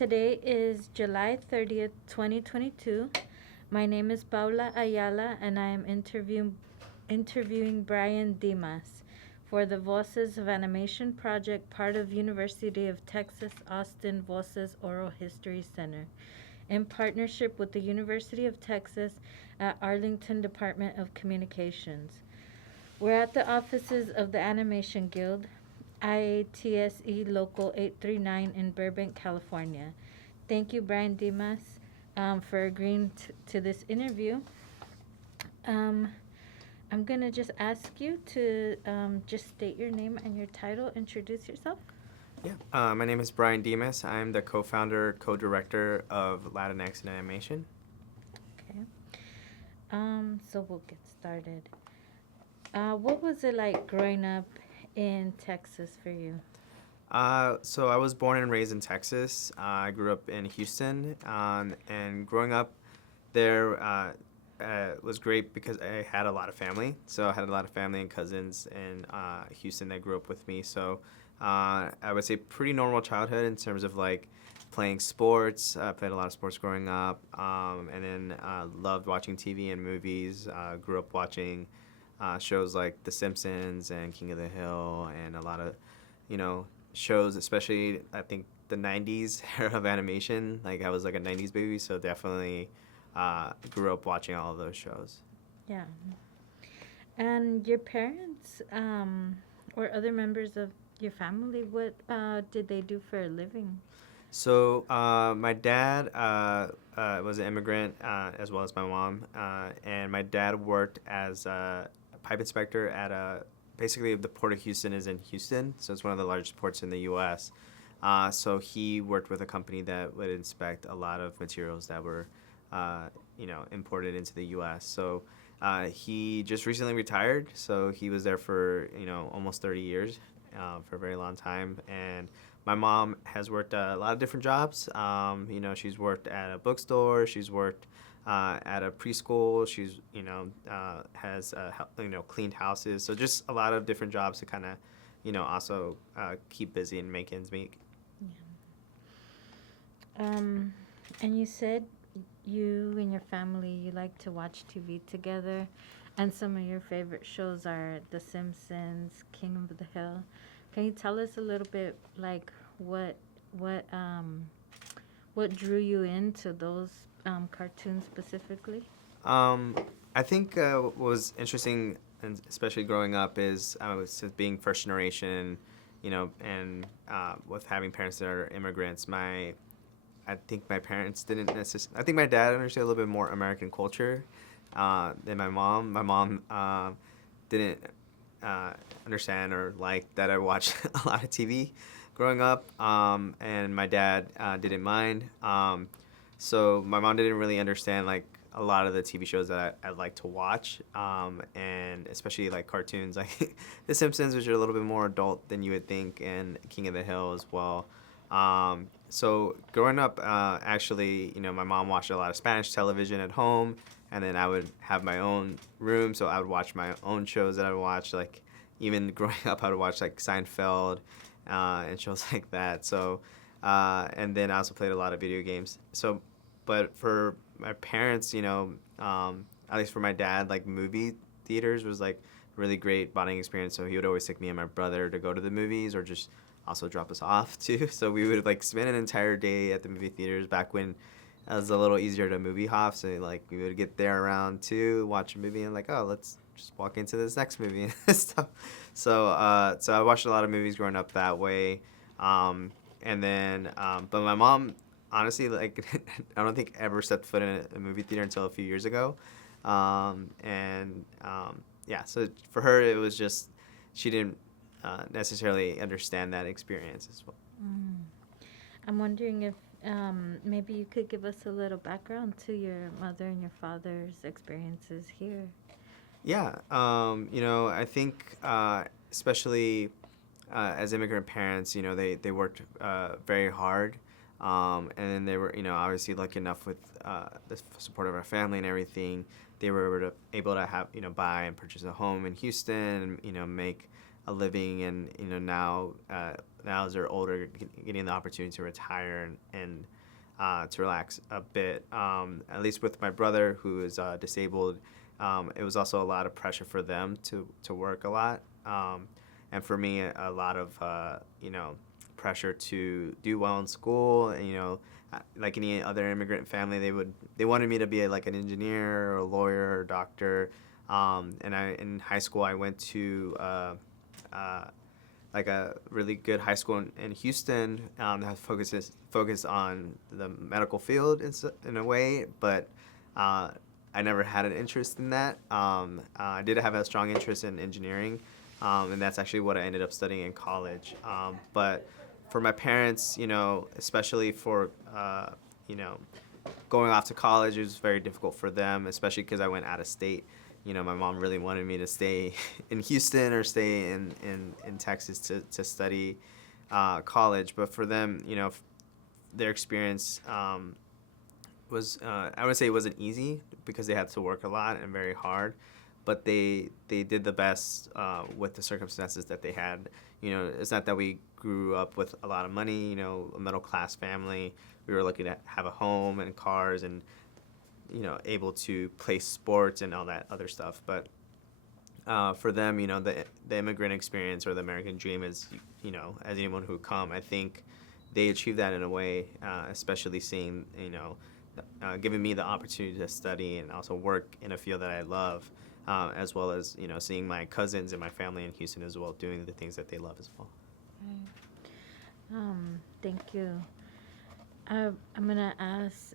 Today is July 30th, 2022. My name is Paula Ayala, and I am interviewing Bryan Dimas for the Voces of Animation project, part of University of Texas Austin Voces Oral History Center, in partnership with the University of Texas at Arlington Department of Communications. We're at the offices of the Animation Guild, IATSE Local 839 in Burbank, California. Thank you, Bryan Dimas, for agreeing to this interview. Um, I'm going to just ask you to just state your name and your title, introduce yourself. Yeah, my name is Bryan Dimas. I'm the co-founder, co-director of Latinx in Animation. Okay. So we'll get started. What was it like growing up in Texas for you? So I was born and raised in Texas. I grew up in Houston, and growing up there was great because I had a lot of family. So I had a lot of family and cousins in Houston that grew up with me. So I would say pretty normal childhood in terms of like playing sports. I played a lot of sports growing up, and then loved watching TV and movies. Grew up watching shows like The Simpsons and King of the Hill and a lot of, shows, especially I think the 90s era of animation. Like I was like a 90s baby, so definitely grew up watching all of those shows. Yeah. And your parents or other members of your family, what did they do for a living? So my dad was an immigrant as well as my mom, and my dad worked as a pipe inspector at basically the port of Houston is in Houston, so it's one of the largest ports in the U.S. So he worked with a company that would inspect a lot of materials that were, imported into the U.S. So he just recently retired, so he was there for almost 30 years, for a very long time. And my mom has worked a lot of different jobs. She's worked at a bookstore. She's worked at a preschool. She's has cleaned houses. So just a lot of different jobs to kind of also keep busy and make ends meet. Yeah. And you said you and your family, you like to watch TV together, and some of your favorite shows are The Simpsons, King of the Hill. Can you tell us a little bit, like what what drew you into those cartoons specifically? I think what was interesting, and especially growing up, is being first generation, and with having parents that are immigrants. I think my parents didn't necessarily. I think my dad understood a little bit more American culture than my mom. My mom didn't understand or like that I watched a lot of TV growing up, and my dad didn't mind. So my mom didn't really understand like a lot of the TV shows that I like to watch, and especially like cartoons like The Simpsons, which are a little bit more adult than you would think, and King of the Hill as well. So growing up, actually, my mom watched a lot of Spanish television at home, and then I would have my own room, so I would watch my own shows that I would watch. Like even growing up, I would watch like Seinfeld and shows like that. So and then I also played a lot of video games. So, but for my parents, at least for my dad, like movie theaters was like a really great bonding experience. So he would always take me and my brother to go to the movies, or just also drop us off too. So we would like spend an entire day at the movie theaters back when it was a little easier to movie hop. So like we would get there around 2, watch a movie, and like, oh, let's just walk into this next movie and stuff. So I watched a lot of movies growing up that way. And then but my mom honestly, like, I don't think ever stepped foot in a movie theater until a few years ago. And yeah, so for her it was just she didn't necessarily understand that experience as well. Mm. I'm wondering if maybe you could give us a little background to your mother and your father's experiences here. Yeah, I think especially as immigrant parents, they worked very hard, and then they were, obviously lucky enough with the support of our family and everything. They were able to have, buy and purchase a home in Houston, and make a living, and now as they're older, getting the opportunity to retire and to relax a bit. At least with my brother, who is disabled, it was also a lot of pressure for them to work a lot, and for me, a lot of pressure to do well in school. And, like any other immigrant family, they wanted me to be like an engineer or a lawyer or doctor. And in high school, I went to like a really good high school in Houston that focused on the medical field in a way, but I never had an interest in that. I did have a strong interest in engineering, and that's actually what I ended up studying in college. But for my parents, especially for going off to college, it was very difficult for them, especially because I went out of state. My mom really wanted me to stay in Houston or stay in Texas to study college. But for them, their experience was, I would say it wasn't easy because they had to work a lot and very hard. But they did the best with the circumstances that they had. It's not that we grew up with a lot of money, a middle class family. We were lucky to have a home and cars and able to play sports and all that other stuff. But for them, the immigrant experience or the American dream is, as anyone who come, I think they achieved that in a way, especially seeing, giving me the opportunity to study and also work in a field that I love, as well as, seeing my cousins and my family in Houston as well, doing the things that they love as well. Right. Thank you. I'm going to ask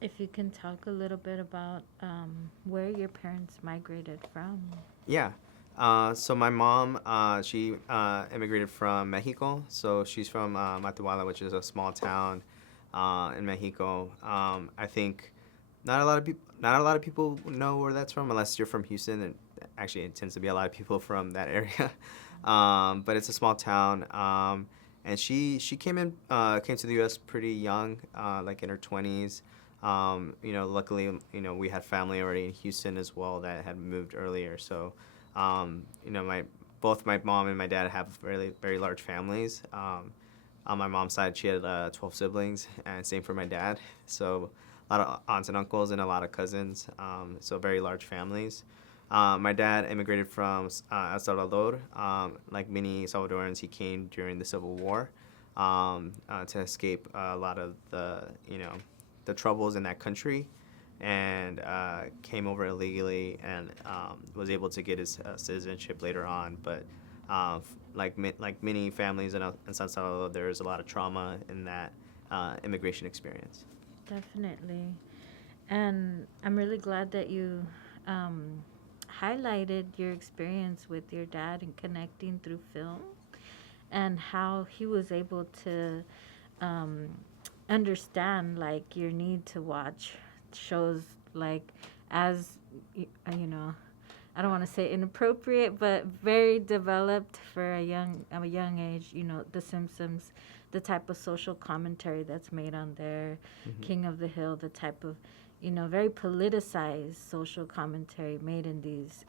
if you can talk a little bit about where your parents migrated from. Yeah. So my mom, she immigrated from Mexico. So she's from Matehuala, which is a small town in Mexico. I think not a lot of people know where that's from unless you're from Houston. And actually, it tends to be a lot of people from that area. But it's a small town. And she came to the U.S. pretty young, like in her 20s. Luckily, we had family already in Houston as well that had moved earlier. So, both my mom and my dad have very, very large families. On my mom's side, she had 12 siblings, and same for my dad. So, a lot of aunts and uncles and a lot of cousins. So, very large families. My dad immigrated from El Salvador. Like many Salvadorans, he came during the Civil War to escape a lot of the troubles in that country, and came over illegally and was able to get his citizenship later on. But like many families in San Salvador, there is a lot of trauma in that immigration experience. Definitely. And I'm really glad that you highlighted your experience with your dad and connecting through film and how he was able to understand like your need to watch shows like as I don't want to say inappropriate but very developed for a young age, The Simpsons, the type of social commentary that's made on there, King of the Hill, the type of very politicized social commentary made in these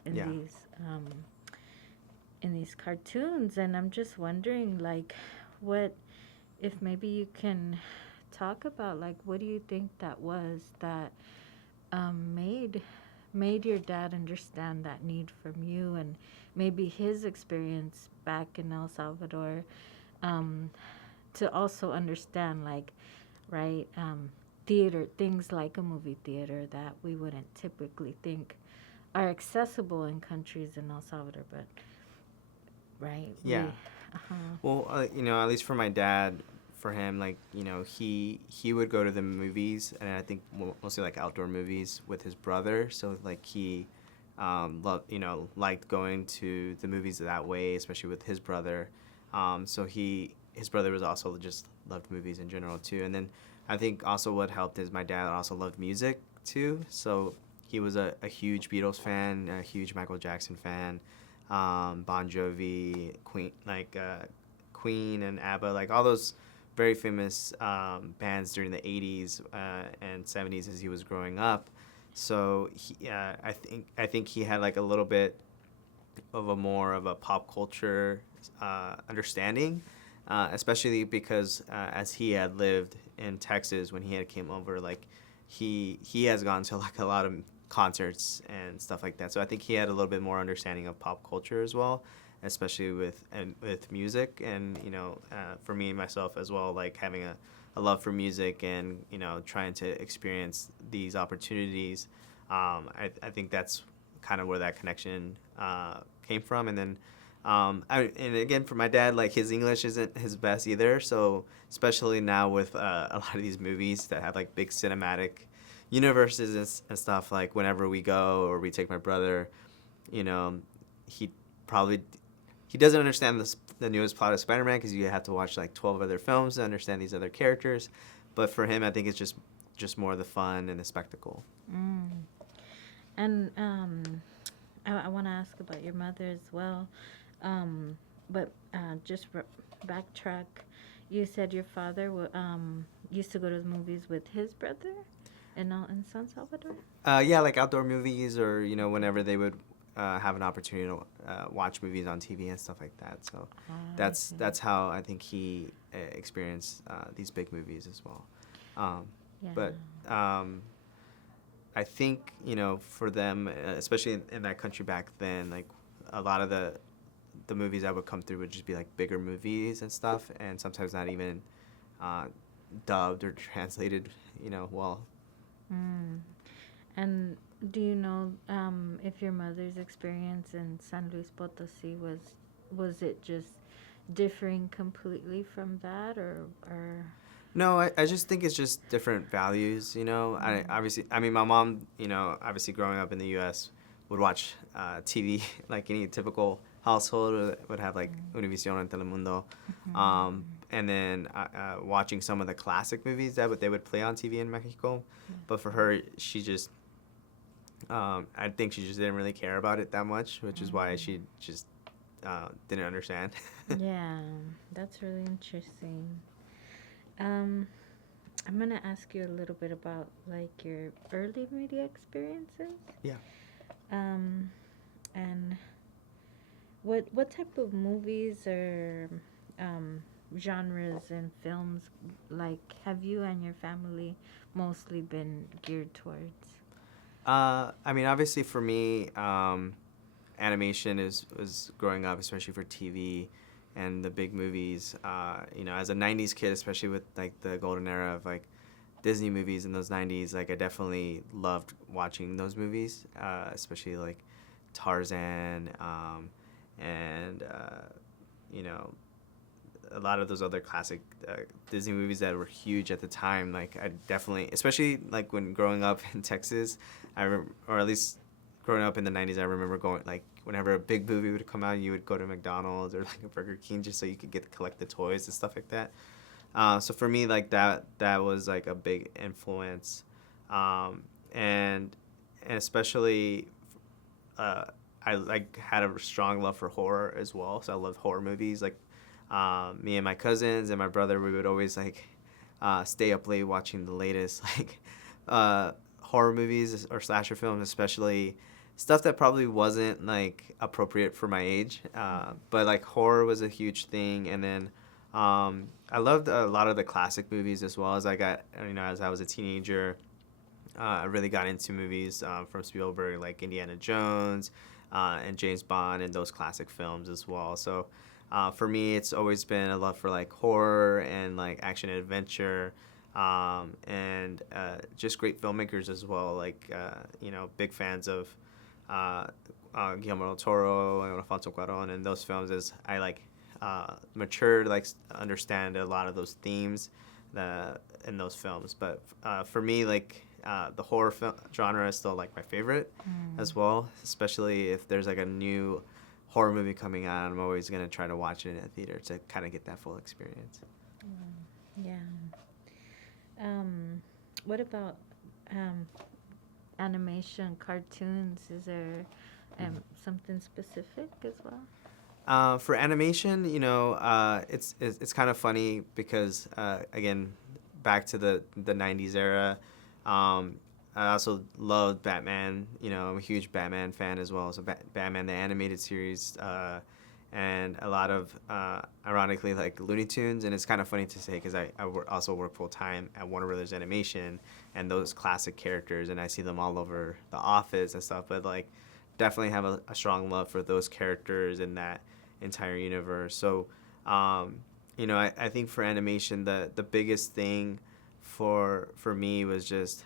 cartoons. And I'm just wondering like what if maybe you can talk about like what do you think that was that made your dad understand that need from you, and maybe his experience back in El Salvador, to also understand like right theater, things like a movie theater that we wouldn't typically think are accessible in countries in El Salvador, but right. Yeah. Well, at least for my dad, for him, like, he would go to the movies, and I think mostly like outdoor movies with his brother. So like he liked going to the movies that way, especially with his brother. So his brother was also just loved movies in general too. And then I think also what helped is my dad also loved music too. So he was a huge Beatles fan, a huge Michael Jackson fan, Bon Jovi, Queen and ABBA, like all those very famous bands during the 80s and 70s as he was growing up. So I think he had like a little bit of a more of a pop culture understanding, especially because as he had lived in Texas when he had came over, like he has gone to like a lot of concerts and stuff like that. So I think he had a little bit more understanding of pop culture as well, especially with music. And for me myself as well, like having a love for music and trying to experience these opportunities. I think that's kind of where that connection came from. And then and again, for my dad, like his English isn't his best either. So especially now with a lot of these movies that have like big cinematic universes and stuff, like whenever we go or we take my brother, you know, he probably he doesn't understand the newest plot of Spider-Man because you have to watch like 12 other films to understand these other characters. But for him, I think it's just more the fun and the spectacle. Mm. And I want to ask about your mother as well. But just backtrack. You said your father used to go to the movies with his brother in San Salvador? Yeah, like outdoor movies or whenever they would have an opportunity to watch movies on TV and stuff like that. So that's how I think he experienced these big movies as well. Yeah. But I think for them, especially in that country back then, like a lot of the movies that would come through would just be like bigger movies and stuff, and sometimes not even dubbed or translated, well. Mm. And do you know if your mother's experience in San Luis Potosí was it just differing completely from that or No, I just think it's just different values, I mean, my mom, obviously growing up in the U.S. would watch TV like any typical household would have like Univision and Telemundo. And then watching some of the classic movies that they would play on TV in Mexico. Yeah. But for her, she just, I think she just didn't really care about it that much, which is why she just didn't understand. Yeah, that's really interesting. I'm gonna ask you a little bit about like your early media experiences. Yeah. And what type of movies or genres and films like have you and your family mostly been geared towards? I mean, obviously for me, animation was growing up, especially for TV and the big movies. As a 90s kid, especially with like the golden era of like Disney movies in those 90s, like I definitely loved watching those movies, especially like Tarzan, and a lot of those other classic Disney movies that were huge at the time. Like I definitely, especially like when growing up in Texas, or at least growing up in the 90s, I remember going like whenever a big movie would come out, you would go to McDonald's or like a Burger King just so you could collect the toys and stuff like that. So for me, like that was like a big influence, and especially I like had a strong love for horror as well. So I loved horror movies. Like me and my cousins and my brother, we would always like stay up late watching the latest like horror movies or slasher films, especially stuff that probably wasn't like appropriate for my age. But like horror was a huge thing, and then I loved a lot of the classic movies as well. As I got, as I was a teenager, I really got into movies from Spielberg, like Indiana Jones and James Bond and those classic films as well. So for me, it's always been a love for like horror and like action and adventure, and just great filmmakers as well. Like big fans of Guillermo del Toro and Alfonso Cuarón and those films. As I like matured, like understand a lot of those themes in those films. But for me, like the horror genre is still like my favorite as well, especially if there's like a new horror movie coming out. I'm always gonna try to watch it in a theater to kind of get that full experience. Yeah. What about animation, cartoons? Is there something specific as well? For animation, it's kind of funny because again, back to the 90s era, I also loved Batman. You know, I'm a huge Batman fan as well. So Batman the animated series, and a lot of ironically like Looney Tunes. And it's kind of funny to say because also work full time at Warner Brothers Animation, and those classic characters, and I see them all over The Office and stuff. But like, definitely have a strong love for those characters and that entire universe. So, you know, I think for animation, the biggest thing for me was just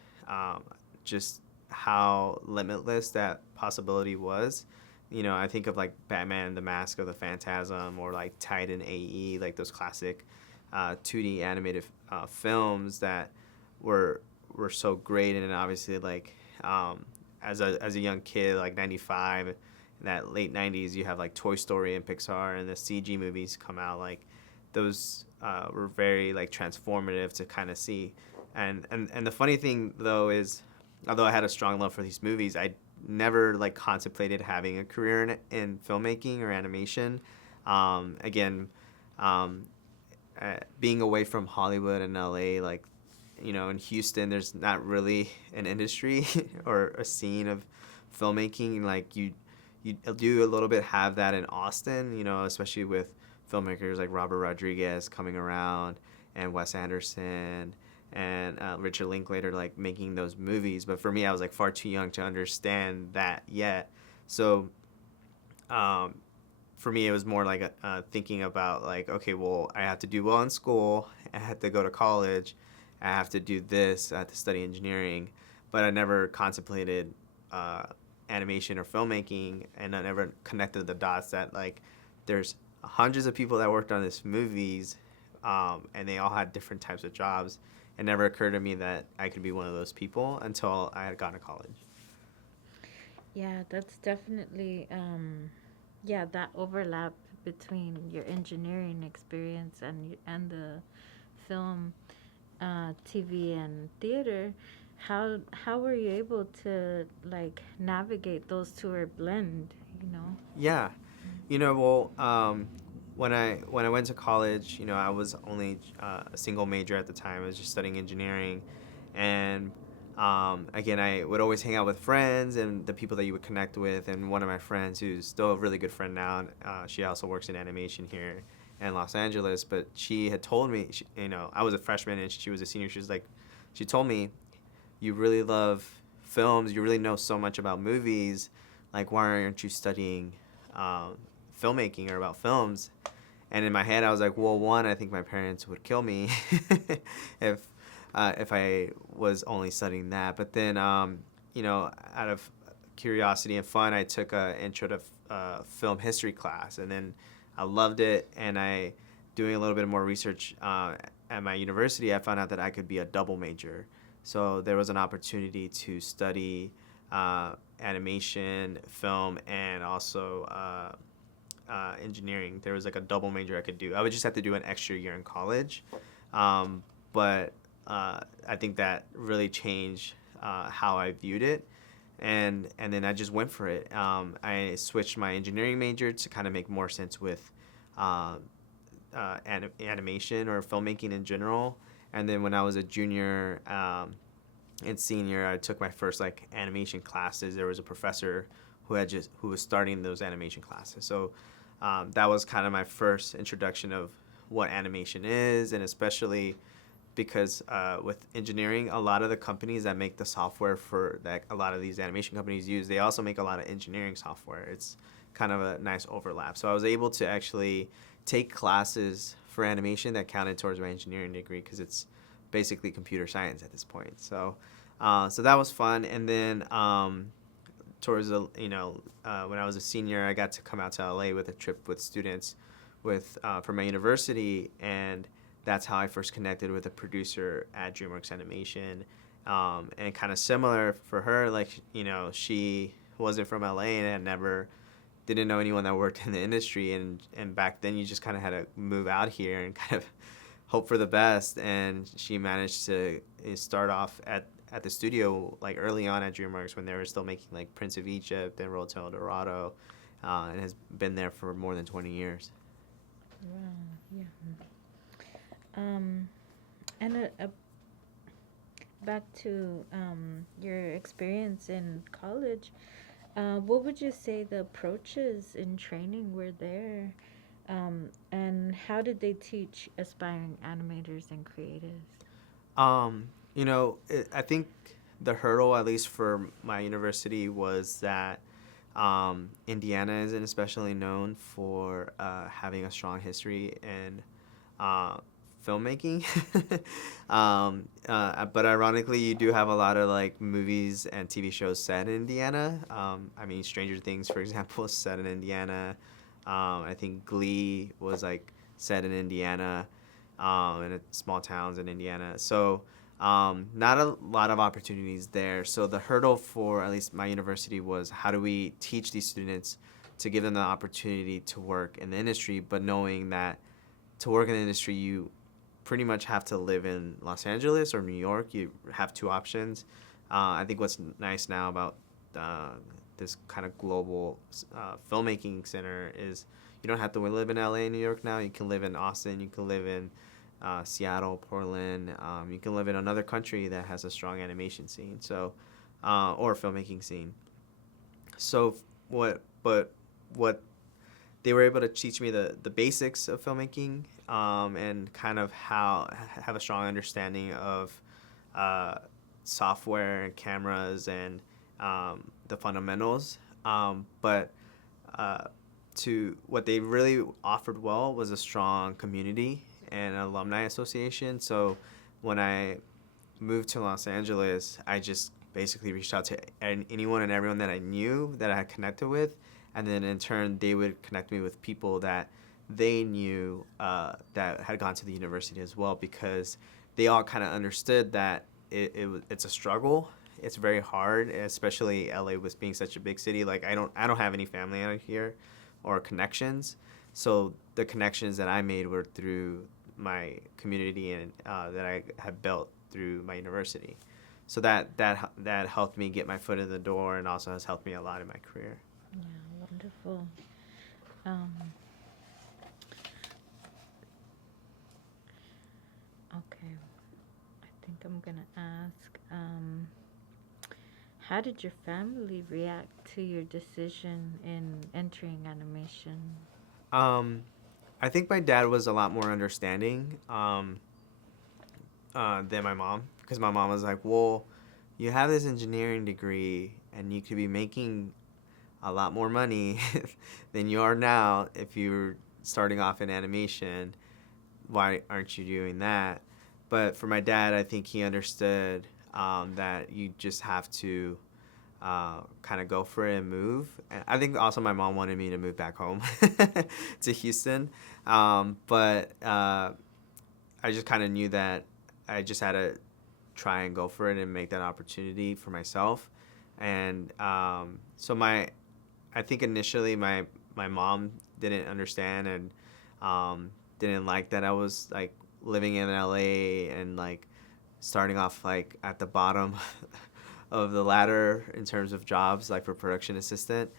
how limitless that possibility was. You know, I think of like Batman, The Mask of the Phantasm, or like Titan AE, like those classic 2D animated films that were so great. And then obviously like as a young kid, like 95, in that late 90s, you have like Toy Story and Pixar, and the CG movies come out. Like those were very like transformative to kind of see. And the funny thing though is, although I had a strong love for these movies, I never like contemplated having a career in filmmaking or animation. Again, being away from Hollywood and LA, like, you know, in Houston, there's not really an industry or a scene of filmmaking. Like you do a little bit have that in Austin, you know, especially with filmmakers like Robert Rodriguez coming around, and Wes Anderson, and Richard Linklater, like making those movies. But for me, I was like far too young to understand that yet. So for me, it was more like thinking about like, okay, well, I have to do well in school, I have to go to college, I have to do this, I have to study engineering. But I never contemplated animation or filmmaking, and I never connected the dots that like there's hundreds of people that worked on these movies, and they all had different types of jobs. It never occurred to me that I could be one of those people until I had gone to college. Yeah, that's definitely yeah, that overlap between your engineering experience and the film, TV and theater. How were you able to like navigate those two or blend, you know? Yeah, you know, well, when I went to college, you know, I was only a single major at the time. I was just studying engineering, and again, I would always hang out with friends and the people that you would connect with. And one of my friends, who's still a really good friend now, she also works in animation here in Los Angeles. But she had told me, you know, I was a freshman and she was a senior. She told me, you really love films, you really know so much about movies, like why aren't you studying filmmaking or about films? And in my head, I was like, well, one, I think my parents would kill me if I was only studying that. But then, you know, out of curiosity and fun, I took an intro to film history class, and then I loved it. And doing a little bit more research at my university, I found out that I could be a double major. So there was an opportunity to study animation, film, and also engineering. There was like a double major I could do. I would just have to do an extra year in college, but I think that really changed how I viewed it, and then I just went for it. I switched my engineering major to kind of make more sense with animation or filmmaking in general. And then when I was a junior and senior, I took my first like animation classes. There was a professor who was starting those animation classes. So that was kind of my first introduction of what animation is, and especially because with engineering, a lot of the companies that make the software for that a lot of these animation companies use, they also make a lot of engineering software. It's kind of a nice overlap. So I was able to actually take classes for animation that counted towards my engineering degree, because it's basically computer science at this point. So so that was fun. And then towards the, you know, when I was a senior, I got to come out to LA with a trip with students from my university, and that's how I first connected with a producer at DreamWorks Animation. And kind of similar for her, like, you know, she wasn't from LA and didn't know anyone that worked in the industry, and back then you just kind of had to move out here and kind of hope for the best. And she managed to start off at the studio like early on at DreamWorks when they were still making like Prince of Egypt and Road to El Dorado, and has been there for more than 20 years. Wow, yeah. And back to your experience in college, what would you say the approaches in training were there? And how did they teach aspiring animators and creatives? I think the hurdle, at least for my university, was that Indiana isn't especially known for having a strong history in uh, filmmaking. But ironically, you do have a lot of like movies and TV shows set in Indiana. I mean, Stranger Things, for example, is set in Indiana. I think Glee was like set in Indiana, in small towns in Indiana. So not a lot of opportunities there. So the hurdle for at least my university was, how do we teach these students to give them the opportunity to work in the industry, but knowing that to work in the industry, you pretty much have to live in Los Angeles or New York. You have two options. I think what's nice now about this kind of global filmmaking center is you don't have to live in LA and New York now. You can live in Austin. You can live in Seattle, Portland. You can live in another country that has a strong animation scene, so or filmmaking scene. So what they were able to teach me the basics of filmmaking, and kind of how have a strong understanding of software and cameras and the fundamentals. But to what they really offered well was a strong community and an alumni association. So when I moved to Los Angeles, I just basically reached out to anyone and everyone that I knew that I had connected with, and then in turn they would connect me with people that they knew that had gone to the university as well, because they all kind of understood that it's a struggle. It's very hard, especially LA with being such a big city. Like I don't have any family out here or connections, so the connections that I made were through my community and that I had built through my university. So that helped me get my foot in the door, and also has helped me a lot in my career. Yeah, wonderful. Um, okay, I think I'm gonna ask, how did your family react to your decision in entering animation? I think my dad was a lot more understanding than my mom, because my mom was like, well, you have this engineering degree and you could be making a lot more money than you are now if you're starting off in animation. Why aren't you doing that? But for my dad, I think he understood that you just have to kind of go for it and move. And I think also my mom wanted me to move back home to Houston. But I just kind of knew that I just had to try and go for it and make that opportunity for myself. And so I think initially my mom didn't understand and didn't like that I was like living in LA and like starting off like at the bottom of the ladder in terms of jobs, like for production assistant.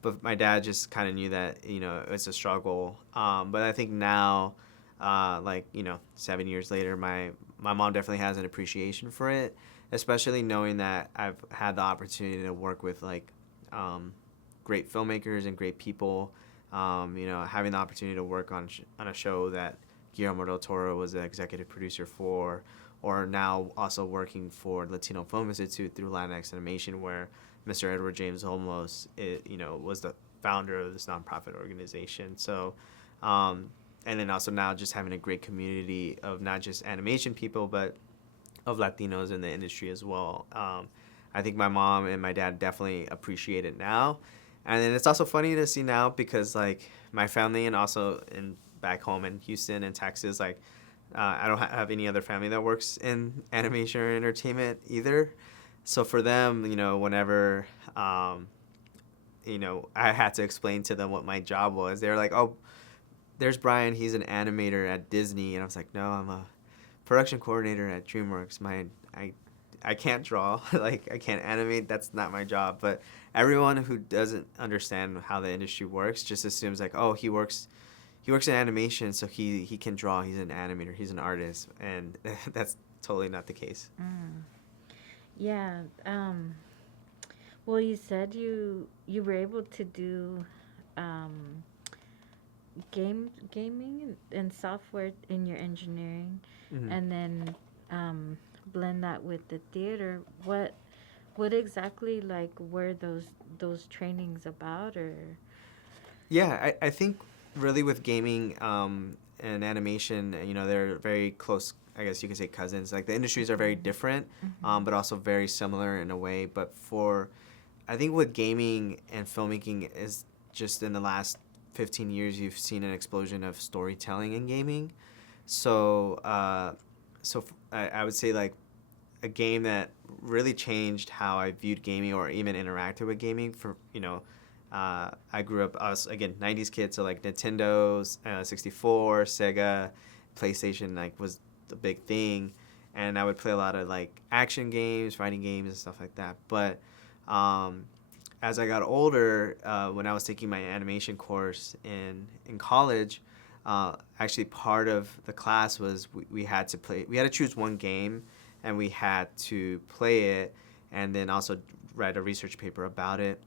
But my dad just kind of knew that, it's a struggle. But I think now, 7 years later, my mom definitely has an appreciation for it, especially knowing that I've had the opportunity to work with like great filmmakers and great people. Having the opportunity to work on a show that Guillermo del Toro was the executive producer for, or now also working for Latino Film Institute through Latinx Animation, where Mr. Edward James Olmos, was the founder of this nonprofit organization. So, and then also now just having a great community of not just animation people, but of Latinos in the industry as well. I think my mom and my dad definitely appreciate it now. And then it's also funny to see now because like my family and also back home in Houston and Texas, like I don't have any other family that works in animation or entertainment either. So for them, whenever, I had to explain to them what my job was, they were like, oh, there's Bryan, he's an animator at Disney. And I was like, no, I'm a production coordinator at DreamWorks. I can't draw, like I can't animate, that's not my job. But everyone who doesn't understand how the industry works just assumes like, oh, he works in animation, so he can draw, he's an animator, he's an artist, and that's totally not the case. Yeah. Well, you said you were able to do um, gaming and software in your engineering, Hmm. and then um, blend that with the theater. What exactly like were those trainings about, or? Yeah, I think really with gaming and animation, they're very close. I guess you could say cousins. Like the industries are very different, Mm-hmm. but also very similar in a way. But I think with gaming and filmmaking is just in the last 15 years, you've seen an explosion of storytelling in gaming. So, I would say like a game that really changed how I viewed gaming or even interacted with gaming. I grew up. I was again '90s kid, so like Nintendo's 64, Sega, PlayStation like was the big thing, and I would play a lot of like action games, fighting games, and stuff like that. But um, as I got older, when I was taking my animation course in college, actually part of the class was we had to play. We had to choose one game, and we had to play it, and then also write a research paper about it.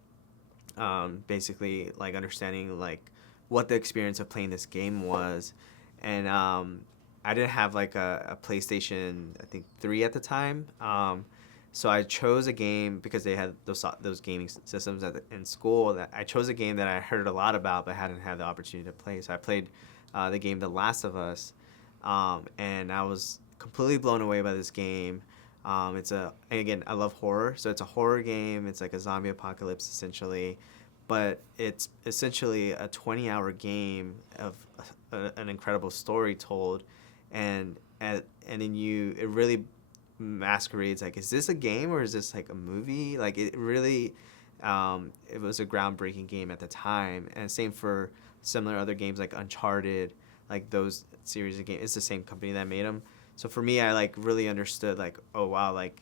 Basically, like understanding like what the experience of playing this game was, and I didn't have like a PlayStation, I think 3 at the time. So I chose a game because they had those gaming systems in school. That I chose a game that I heard a lot about but hadn't had the opportunity to play. So I played the game The Last of Us, and I was completely blown away by this game. And again, I love horror, so it's a horror game. It's like a zombie apocalypse essentially, but it's essentially a 20-hour game of an incredible story told, and then it really masquerades like, is this a game or is this like a movie? Like it really, it was a groundbreaking game at the time, and same for similar other games like Uncharted, like those series of games. It's the same company that made them. So for me, I like really understood like, oh wow, like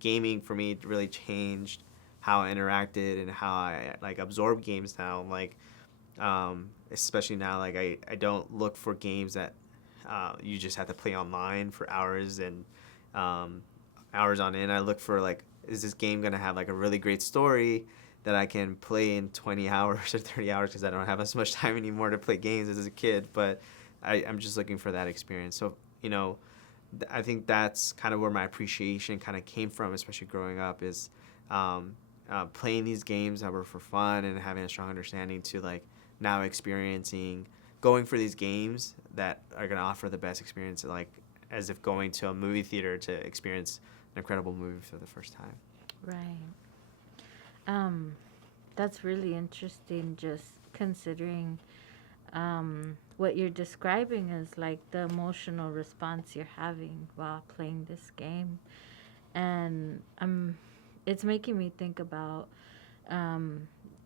gaming for me really changed how I interacted and how I like absorb games now. Like especially now, like I don't look for games that you just have to play online for hours and um, hours on end. I look for like, is this game gonna have like a really great story that I can play in 20 hours or 30 hours, because I don't have as much time anymore to play games as a kid. But I'm just looking for that experience. So I think that's kind of where my appreciation kind of came from, especially growing up, is playing these games that were for fun and having a strong understanding to like now experiencing going for these games that are going to offer the best experience, like as if going to a movie theater to experience an incredible movie for the first time. Right. Um, that's really interesting. Just considering what you're describing is like the emotional response you're having while playing this game, and it's making me think about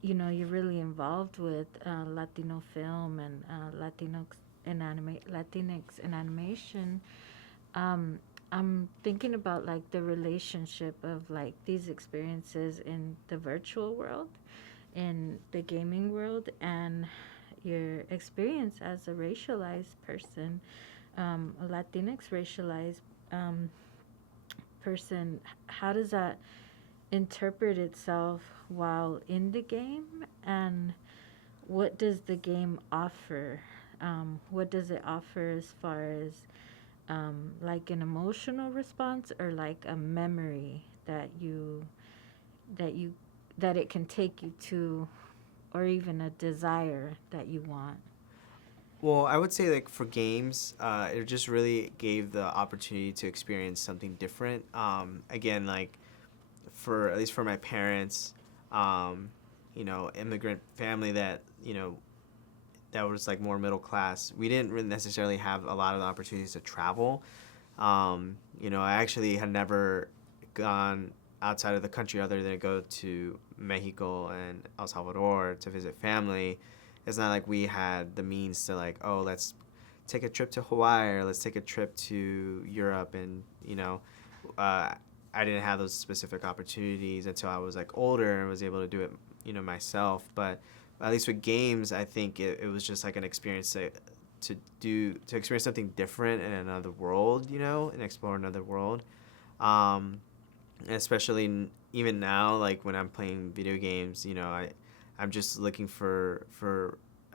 you're really involved with Latino film and Latinx in animation. um, I'm thinking about like the relationship of like these experiences in the virtual world, in the gaming world, and your experience as a racialized person, a Latinx racialized um, person. How does that interpret itself while in the game, and what does the game offer? What does it offer as far as like an emotional response, or like a memory that you that it can take you to, or even a desire that you want? Well, I would say like for games, it just really gave the opportunity to experience something different. Again, like for at least for my parents, um, immigrant family that that was like more middle class. We didn't really necessarily have a lot of the opportunities to travel. I actually had never gone outside of the country other than to go to Mexico and El Salvador to visit family. It's not like we had the means to like, oh, let's take a trip to Hawaii or let's take a trip to Europe, and uh, I didn't have those specific opportunities until I was like older and was able to do it, myself. But at least with games, I think it was just like an experience to experience something different in another world, and explore another world. Um, especially even now, like when I'm playing video games, I'm just looking for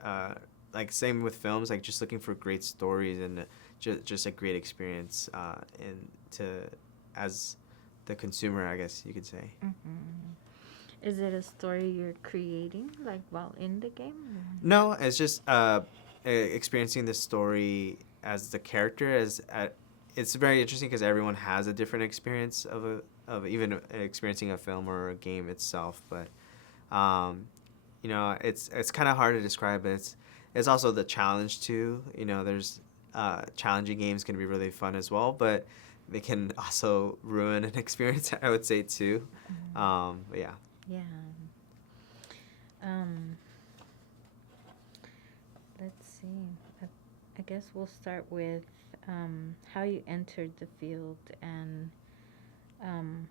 uh, like same with films, like just looking for great stories and just a great experience and to as the consumer, I guess you could say. Mm-hmm. Is it a story you're creating, like while in the game? No, it's just experiencing the story as the character. It's very interesting because everyone has a different experience of even experiencing a film or a game itself. But it's kind of hard to describe. But it's also the challenge too. There's challenging games can be really fun as well, but they can also ruin an experience. I would say too. But yeah. Yeah. Um, let's see. I, I guess we'll start with how you entered the field and um,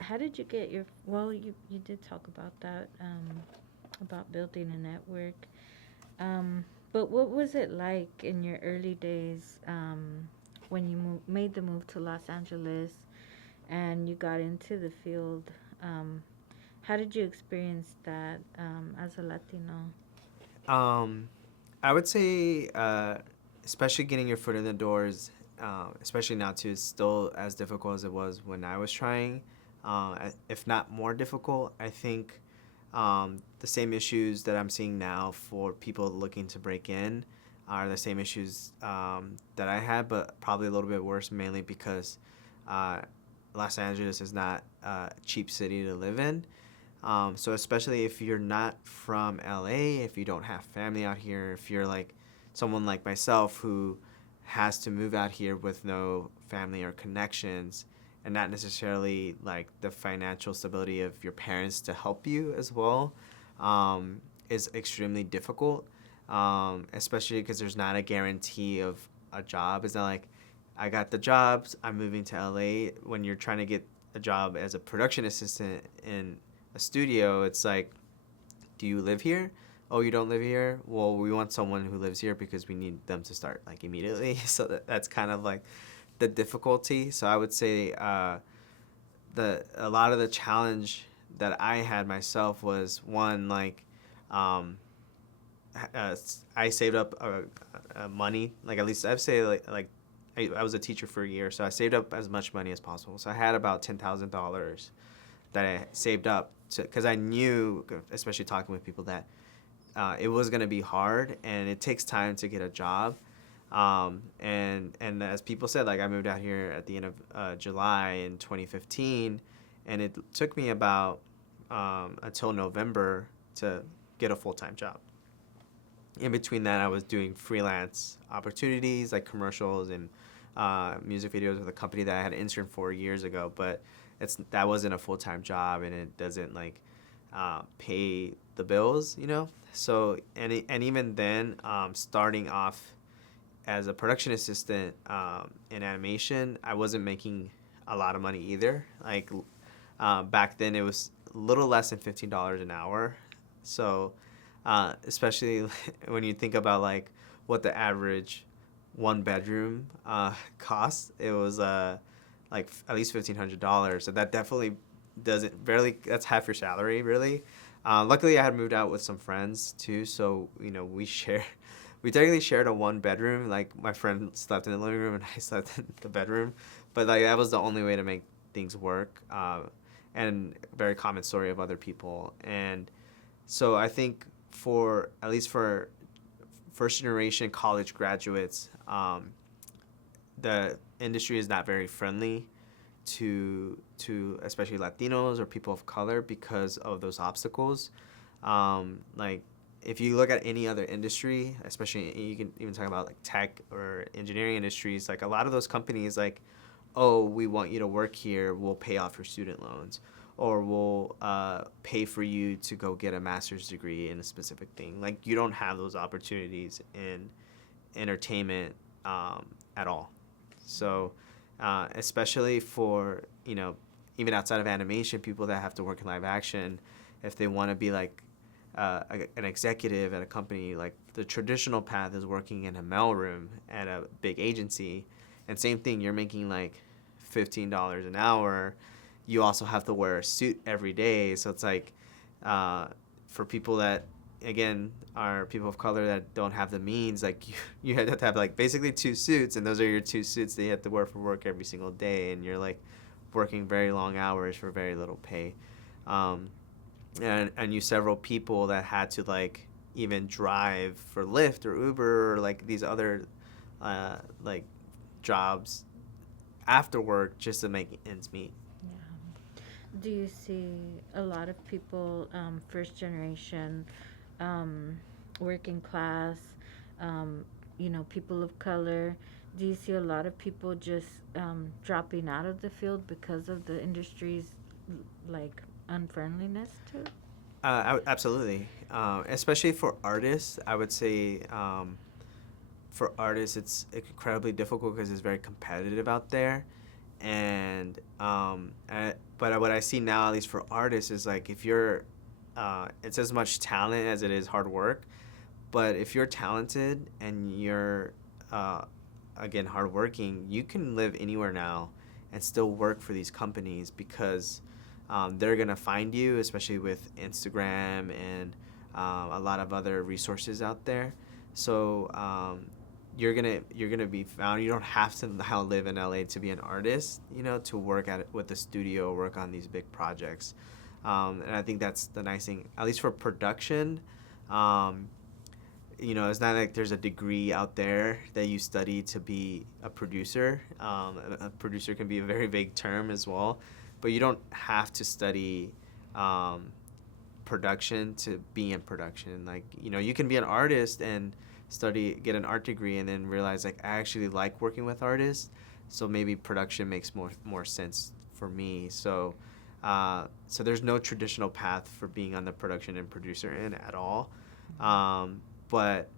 how did you get your. Well, you did talk about that, about building a network. But what was it like in your early days when you made the move to Los Angeles and you got into the field? Um, how did you experience that as a Latino? Um, I would say, especially getting your foot in the doors, especially now too, is still as difficult as it was when I was trying, if not more difficult. I think the same issues that I'm seeing now for people looking to break in are the same issues that I had, but probably a little bit worse, mainly because uh, Los Angeles is not a cheap city to live in. So especially if you're not from LA, if you don't have family out here, if you're like someone like myself who has to move out here with no family or connections and not necessarily like the financial stability of your parents to help you as well, is extremely difficult, especially because there's not a guarantee of a job. It's not like I got the jobs, I'm moving to LA. When you're trying to get a job as a production assistant in a studio, it's like, do you live here? Oh, you don't live here? Well, we want someone who lives here because we need them to start like immediately. So that's kind of like the difficulty. So I would say a lot of the challenge that I had myself was one, like I saved up money, like at least I'd say like I was a teacher for a year, so I saved up as much money as possible. So I had about $10,000 that I saved up because I knew, especially talking with people, that it was going to be hard and it takes time to get a job. And as people said, like I moved out here at the end of July in 2015, and it took me about until November to get a full-time job. In between that, I was doing freelance opportunities like commercials and music videos with a company that I had interned for years ago, but that wasn't a full-time job and it doesn't like pay the bills, So and even then, starting off as a production assistant in animation, I wasn't making a lot of money either. Like back then, it was a little less than $15 an hour. So especially when you think about like what the average one bedroom costs, it was like at least $1,500. So that definitely doesn't barely, that's half your salary really. Luckily, I had moved out with some friends too, so we technically shared a one bedroom. Like my friend slept in the living room and I slept in the bedroom, but like that was the only way to make things work. And very common story of other people. And so I think for at least for first generation college graduates, the industry is not very friendly to especially Latinos or people of color because of those obstacles. Like if you look at any other industry, especially you can even talk about like tech or engineering industries, like a lot of those companies like, oh, we want you to work here, we'll pay off your student loans, or we'll pay for you to go get a master's degree in a specific thing. Like you don't have those opportunities in entertainment at all. So especially for, even outside of animation, people that have to work in live action, if they want to be like an executive at a company, like the traditional path is working in a mailroom at a big agency. And same thing, you're making like $15 an hour, you also have to wear a suit every day. So it's like, for people that, again, are people of color that don't have the means, like you have to have like basically 2 suits, and those are your 2 suits that you have to wear for work every single day, and you're like working very long hours for very little pay. And I knew several people that had to like even drive for Lyft or Uber or like these other like jobs after work just to make ends meet. Yeah. Do you see a lot of people, first generation, um, working class, um, people of color? Do you see a lot of people just dropping out of the field because of the industry's like unfriendliness too? Absolutely, especially for artists. I would say for artists, it's incredibly difficult because it's very competitive out there. But what I see now, at least for artists, is like if you're, it's as much talent as it is hard work. But if you're talented and you're, again, hardworking, you can live anywhere now and still work for these companies because they're gonna find you, especially with Instagram and a lot of other resources out there. So you're gonna be found. You don't have to now live in LA to be an artist, to work with the studio, work on these big projects. And I think that's the nice thing, at least for production. It's not like there's a degree out there that you study to be a producer. A producer can be a very vague term as well, but you don't have to study production to be in production. Like, you can be an artist and get an art degree and then realize like I actually like working with artists, so maybe production makes more sense for me. So there's no traditional path for being on the production and producer end at all. But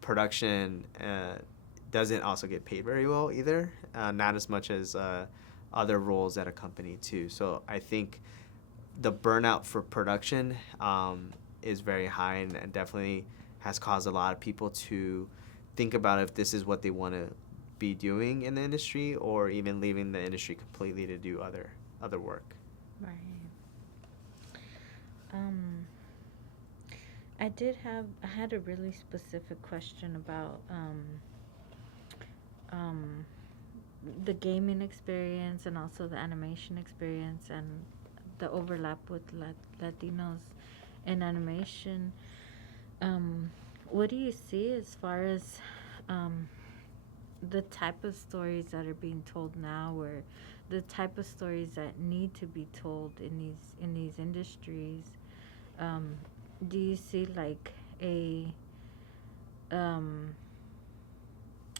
production doesn't also get paid very well either, not as much as other roles at a company too. So I think the burnout for production is very high, and definitely has caused a lot of people to think about if this is what they want to be doing in the industry, or even leaving the industry completely to do other work. Right. Um, I had a really specific question about um, the gaming experience and also the animation experience and the overlap with Latinos in animation. What do you see as far as um, the type of stories that are being told now, or the type of stories that need to be told in these industries? Um, do you see like um,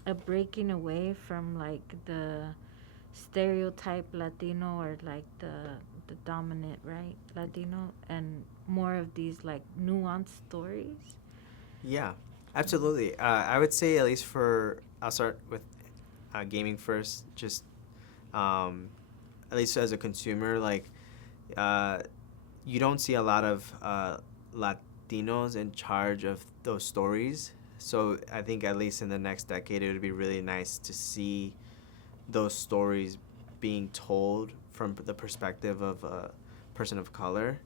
a breaking away from like the stereotype Latino, or like the dominant, right, Latino, and more of these like nuanced stories? Yeah, absolutely. I would say, at least I'll start with gaming first. Just at least as a consumer, like you don't see a lot of Latinos in charge of those stories. So I think at least in the next decade, it would be really nice to see those stories being told from the perspective of a person of color.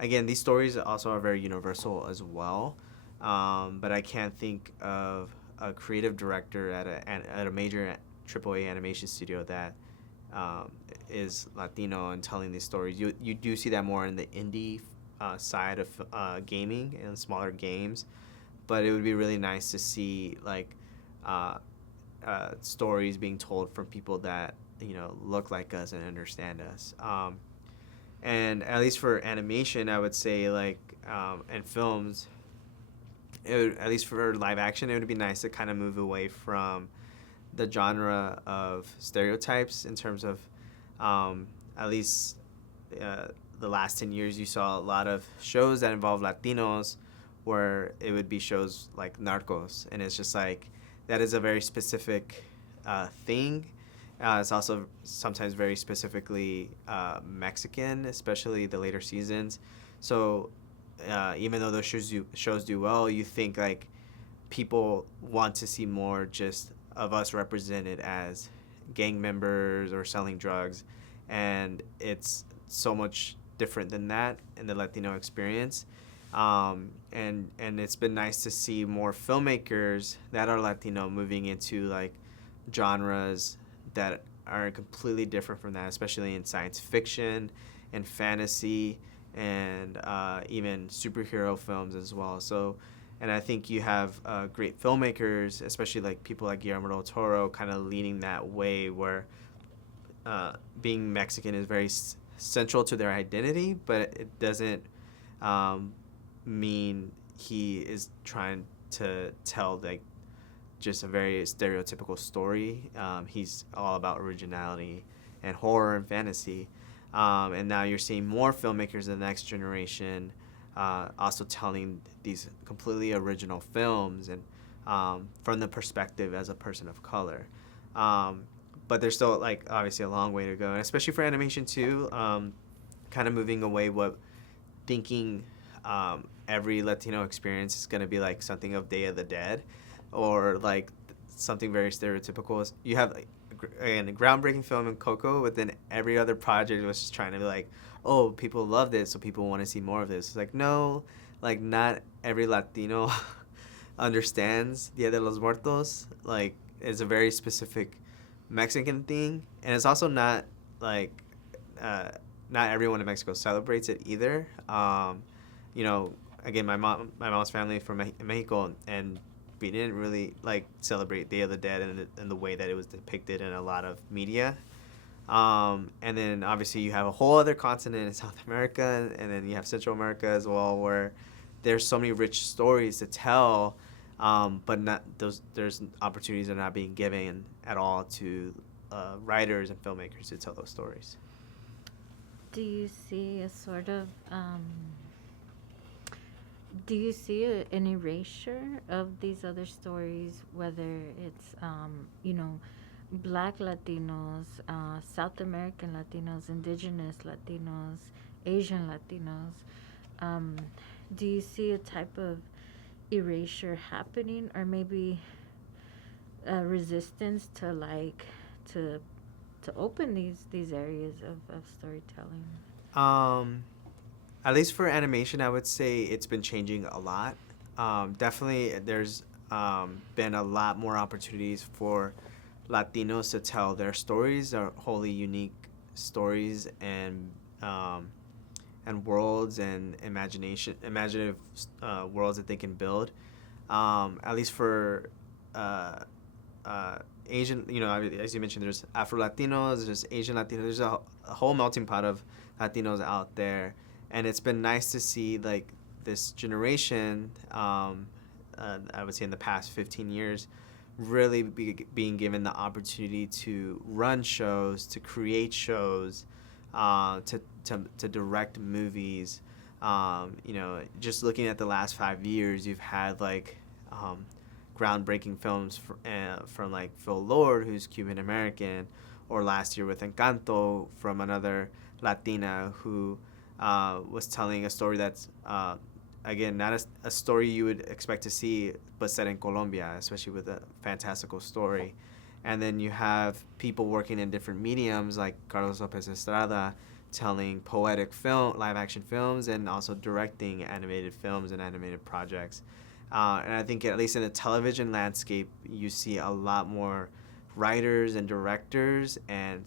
Again, these stories also are very universal as well, but I can't think of a creative director at a major AAA animation studio that is Latino and telling these stories. You do see that more in the indie side of gaming and smaller games, but it would be really nice to see like stories being told from people that look like us and understand us. And at least for animation, I would say like and films, at least for live action, it would be nice to kind of move away from the genre of stereotypes in terms of at least the last 10 years, you saw a lot of shows that involve Latinos where it would be shows like Narcos, and it's just like that is a very specific thing. It's also sometimes very specifically Mexican, especially the later seasons. So even though those shows do well, you think like people want to see more just of us represented as gang members or selling drugs, and it's so much different than that in the Latino experience. And it's been nice to see more filmmakers that are Latino moving into like genres that are completely different from that, especially in science fiction and fantasy and even superhero films as well. So, and I think you have great filmmakers, especially like people like Guillermo del Toro, kind of leading that way where being Mexican is very central to their identity, but it doesn't mean he is trying to tell like just a very stereotypical story. He's all about originality and horror and fantasy. And now you're seeing more filmmakers in the next generation also telling these completely original films and from the perspective as a person of color. But there's still like obviously a long way to go, and especially for animation too, kind of moving away what thinking every Latino experience is going to be like something of Day of the Dead or like something very stereotypical. You have like a groundbreaking film in Coco, but then every other project was just trying to be like, oh, people love this, so people want to see more of this. It's like, no, like not every Latino understands Dia de los Muertos. Like it's a very specific Mexican thing, and it's also not like not everyone in Mexico celebrates it either. You know, again, my mom's family from Mexico, and we didn't really like celebrate Day of the Dead in the way that it was depicted in a lot of media. And then obviously you have a whole other continent in South America, and then you have Central America as well, where there's so many rich stories to tell, but there's opportunities that are not being given at all to writers and filmmakers to tell those stories. Do you see a sort of do you see an erasure of these other stories, whether it's Black Latinos, South American Latinos, Indigenous Latinos, Asian Latinos? Do you see a type of erasure happening, or maybe resistance to to open these areas of storytelling? At least for animation, I would say it's been changing a lot. Definitely, there's been a lot more opportunities for Latinos to tell their stories, their wholly unique stories and worlds and imaginative worlds that they can build. At least for Asian, as you mentioned, there's Afro-Latinos, there's Asian Latinos, there's a whole melting pot of Latinos out there. And it's been nice to see, like, this generation, I would say in the past 15 years, really being given the opportunity to run shows, to create shows, to direct movies. Just looking at the last 5 years, you've had, like, groundbreaking films from like, Phil Lord, who's Cuban-American, or last year with Encanto from another Latina who was telling a story that's, again, not a story you would expect to see, but set in Colombia, especially with a fantastical story. And then you have people working in different mediums, like Carlos Lopez Estrada, telling poetic live-action films, and also directing animated films and animated projects. And I think at least in the television landscape, you see a lot more writers and directors and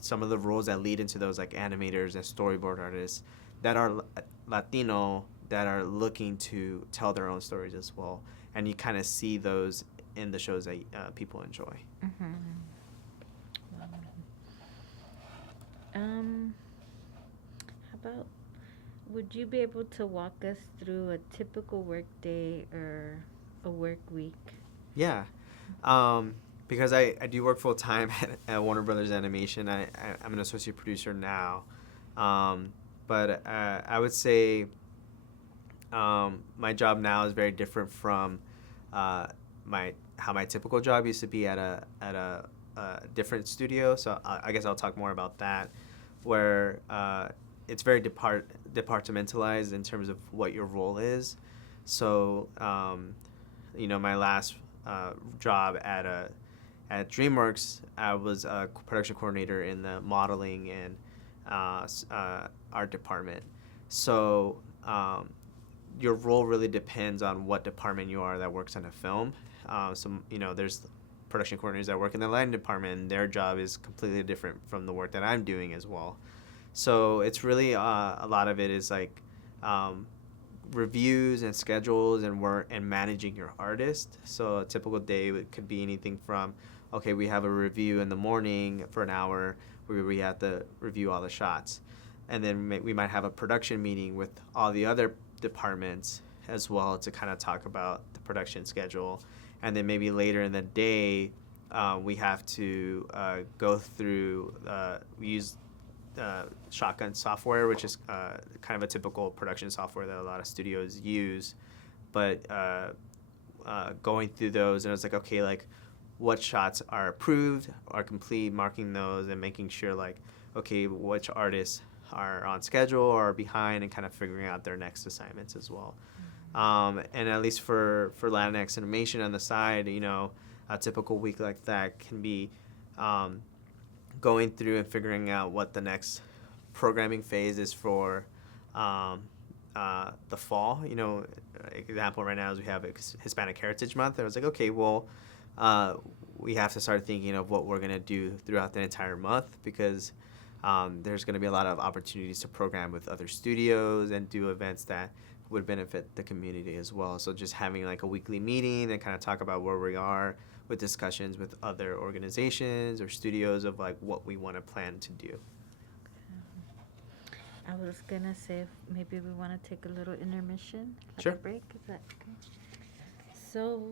some of the roles that lead into those, like animators and storyboard artists that are Latino, that are looking to tell their own stories as well. And you kind of see those in the shows that people enjoy. Mm-hmm. How about, would you be able to walk us through a typical work day or a work week? Yeah. Because I do work full time at Warner Brothers Animation. I'm an associate producer now. But I would say my job now is very different from how my typical job used to be at a different studio. So I guess I'll talk more about that, where it's very departmentalized in terms of what your role is. So my last job at at DreamWorks, I was a production coordinator in the modeling and art department. So your role really depends on what department you are that works on a film. There's production coordinators that work in the lighting department, and their job is completely different from the work that I'm doing as well. So it's really a lot of it is like reviews and schedules and work and managing your artist. So a typical day could be anything from, okay, we have a review in the morning for an hour where we have to review all the shots. And then we might have a production meeting with all the other departments as well to kind of talk about the production schedule. And then maybe later in the day, we have to go through, use Shotgun software, which is kind of a typical production software that a lot of studios use. But going through those, and it's like, okay, like what shots are approved, are complete, marking those and making sure like, okay, which artists are on schedule or are behind, and kind of figuring out their next assignments as well. And at least for Latinx animation on the side, a typical week like that can be going through and figuring out what the next programming phase is for the fall. Example right now is we have Hispanic Heritage Month. I was like, okay, well, we have to start thinking of what we're going to do throughout the entire month, because there's going to be a lot of opportunities to program with other studios and do events that would benefit the community as well. So just having like a weekly meeting and kind of talk about where we are with discussions with other organizations or studios of like what we want to plan to do. I was gonna say if maybe we want to take a little intermission, like Sure. a break. Is that okay? So,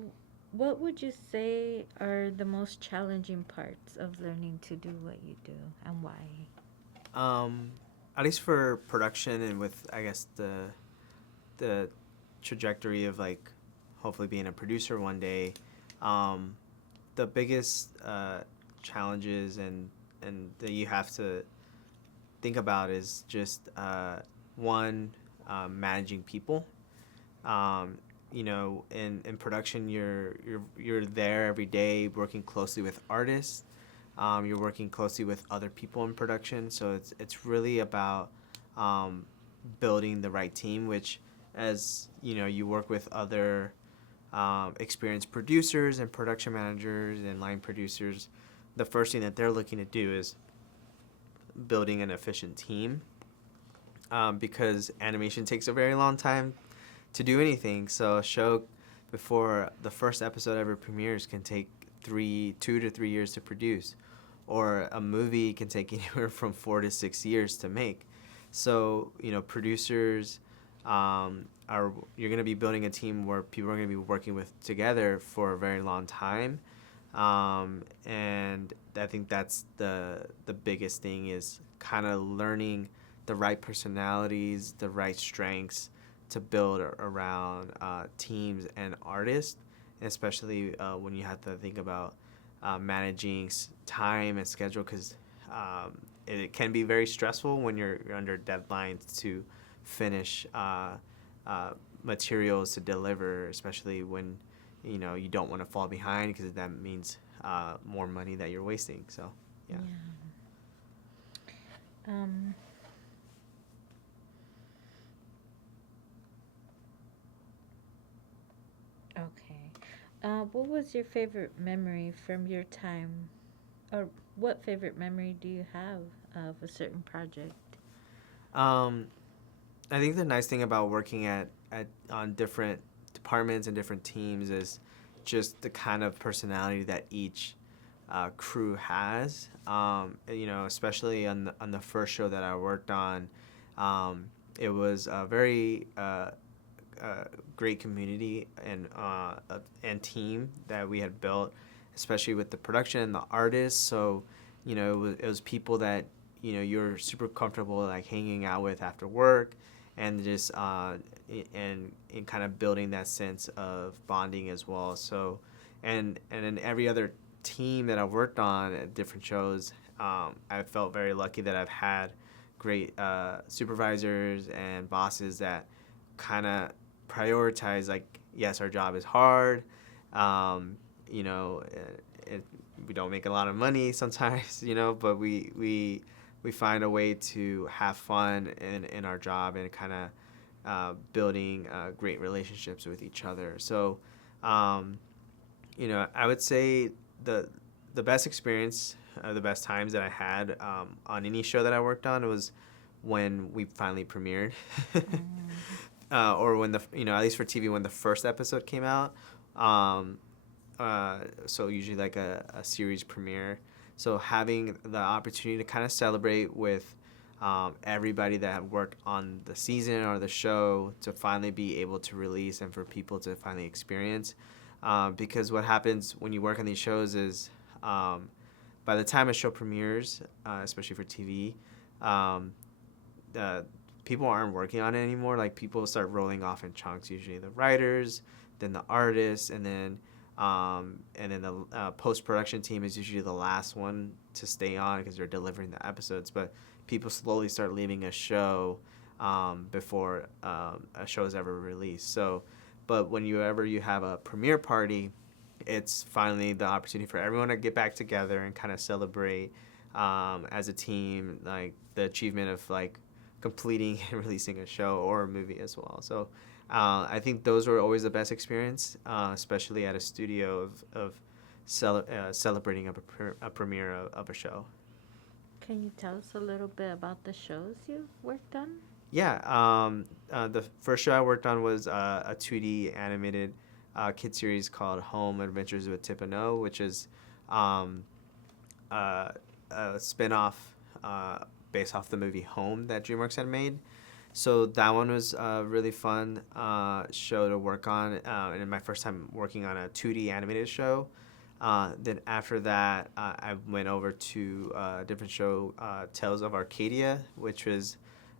what would you say are the most challenging parts of learning to do what you do, and why? At least for production and with, I guess, the trajectory of like hopefully being a producer one day, the biggest challenges and that you have to think about is just one, managing people. In production, you're there every day working closely with artists. You're working closely with other people in production, so it's really about building the right team, which, as you work with other experienced producers and production managers and line producers, the first thing that they're looking to do is building an efficient team, because animation takes a very long time to do anything. So a show before the first episode ever premieres can take 2 to 3 years to produce, or a movie can take anywhere from 4 to 6 years to make. So producers you're going to be building a team where people are going to be working with together for a very long time, and I think that's the biggest thing, is kind of learning the right personalities, the right strengths to build around teams and artists, and especially when you have to think about managing time and schedule, because it can be very stressful when you're under deadlines to finish materials to deliver, especially when you don't want to fall behind, because that means more money that you're wasting. So yeah. Okay. What was your favorite memory from your time, or what favorite memory do you have of a certain project? I think the nice thing about working on different departments and different teams is just the kind of personality that each crew has. Especially on the first show that I worked on, it was a very great community and team that we had built, especially with the production and the artists. So it was people that you're super comfortable like hanging out with after work, and just and kind of building that sense of bonding as well. So and in every other team that I've worked on at different shows, I felt very lucky that I've had great supervisors and bosses that kind of prioritize, like, yes, our job is hard, we don't make a lot of money sometimes, but we find a way to have fun in our job and kind of building great relationships with each other. So, I would say the best experience, the best times that I had on any show that I worked on was when we finally premiered, or when at least for TV, when the first episode came out. So usually like a series premiere. So having the opportunity to kind of celebrate with everybody that had worked on the season or the show to finally be able to release and for people to finally experience. Because what happens when you work on these shows is by the time a show premieres, especially for TV, people aren't working on it anymore. Like people start rolling off in chunks. Usually the writers, then the artists, and then the post-production team is usually the last one to stay on because they're delivering the episodes. But people slowly start leaving a show before a show is ever released. So, but whenever you have a premiere party, it's finally the opportunity for everyone to get back together and kind of celebrate as a team, like the achievement of like completing and releasing a show or a movie as well. So I think those were always the best experience, especially at a studio of celebrating a premiere of a show. Can you tell us a little bit about the shows you worked on? Yeah, the first show I worked on was a 2D animated kid series called Home Adventures with Tip and O, which is a spin-off based off the movie Home that DreamWorks had made. So that one was a really fun show to work on, and my first time working on a 2D animated show. Then after that, I went over to a different show, Tales of Arcadia, which was,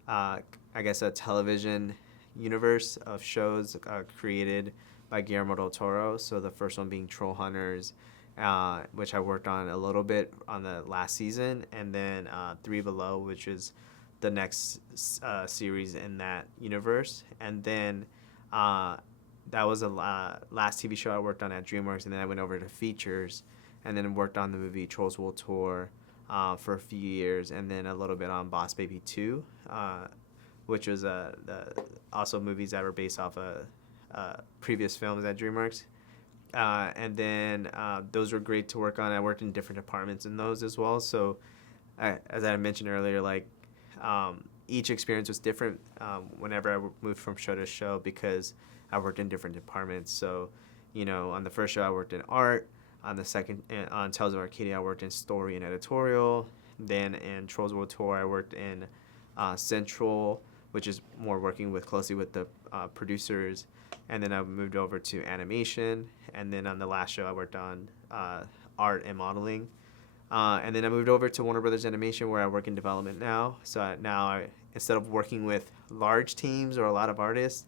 I guess, a television universe of shows created by Guillermo del Toro. So the first one being Troll Hunters, which I worked on a little bit on the last season, and then Three Below, which is the next series in that universe. And then that was the last TV show I worked on at DreamWorks, and then I went over to features and then worked on the movie Trolls World Tour for a few years, and then a little bit on Boss Baby 2, which was also movies that were based off of previous films at DreamWorks. And then those were great to work on. I worked in different departments in those as well. So as I mentioned earlier, like each experience was different whenever I moved from show to show because I worked in different departments. So, on the first show I worked in art. On the second, on Tales of Arcadia, I worked in story and editorial. Then in Trolls World Tour, I worked in Central, which is more working closely with the producers. And then I moved over to animation. And then on the last show, I worked on art and modeling. And then I moved over to Warner Brothers Animation, where I work in development now. So now, instead of working with large teams or a lot of artists,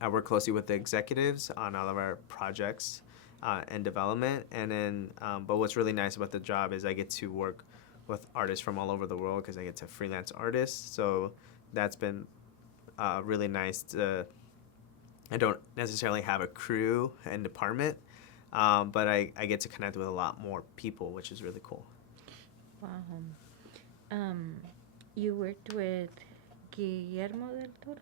I work closely with the executives on all of our projects and development. And then, but what's really nice about the job is I get to work with artists from all over the world because I get to freelance artists. So that's been really nice. I don't necessarily have a crew and department, but I get to connect with a lot more people, which is really cool. Wow. You worked with Guillermo del Toro?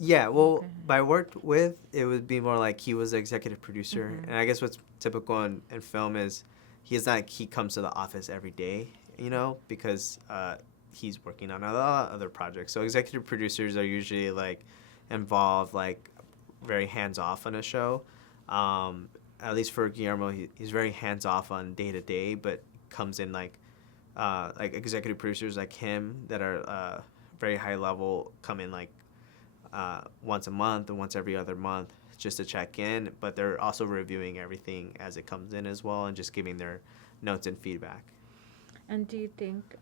Yeah, well, Okay. by worked with, it would be more like he was the executive producer. Mhm. And I guess what's typical in film is he comes to the office every day, because he's working on other projects. So executive producers are usually like involved, like very hands off on a show. At least for Guillermo, he's very hands off on day to day, but comes in like executive producers like him that are very high level come in like once a month and once every other month just to check in, but they're also reviewing everything as it comes in as well and just giving their notes and feedback. And do you think,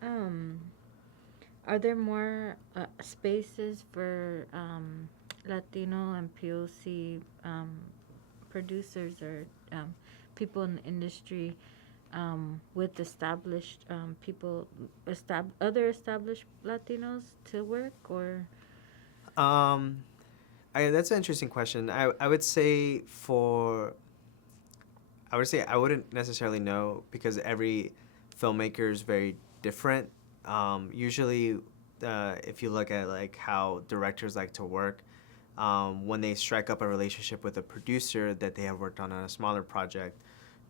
are there more spaces for Latino and POC producers or people in the industry with established people, other established Latinos to work, or? That's an interesting question. I would say for I would say I wouldn't necessarily know because every filmmaker is very different. Usually, if you look at like how directors like to work, when they strike up a relationship with a producer that they have worked on a smaller project,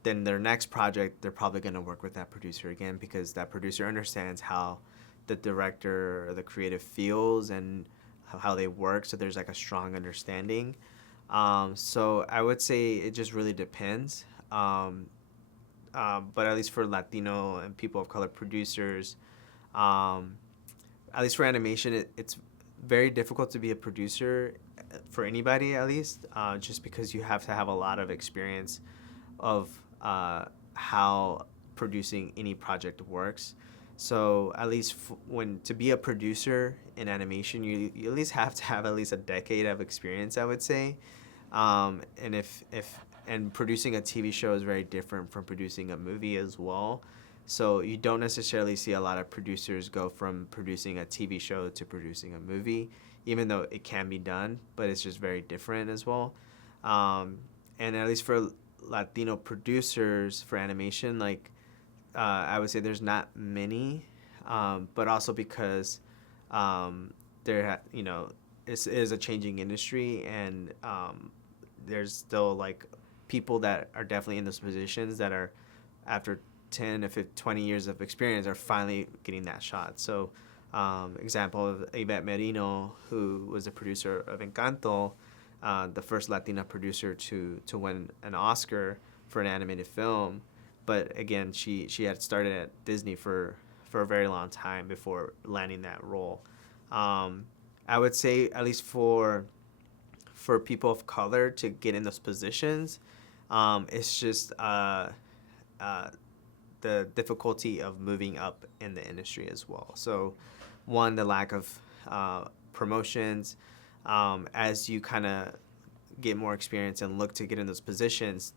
then their next project they're probably going to work with that producer again because that producer understands how the director or the creative feels and how they work. So there's like a strong understanding. So I would say it just really depends. Um, but at least for Latino and people of color producers, um, at least for animation, it's very difficult to be a producer for anybody, at least, just because you have to have a lot of experience of how producing any project works. So at least when to be a producer in animation, you at least have to have at least a decade of experience, I would say. And if and producing a TV show is very different from producing a movie as well. So you don't necessarily see a lot of producers go from producing a TV show to producing a movie, even though it can be done, but it's just very different as well. And at least for Latino producers for animation, like I would say there's not many, but also because it is a changing industry, and there's still like people that are definitely in those positions that are after 10 to 15, 20 years of experience are finally getting that shot. So example of Yvette Merino, who was the producer of Encanto, the first Latina producer to win an Oscar for an animated film. But again, she had started at Disney for a very long time before landing that role. I would say at least for people of color to get in those positions, it's just the difficulty of moving up in the industry as well. So, one, the lack of promotions. As you kind of get more experience and look to get in those positions,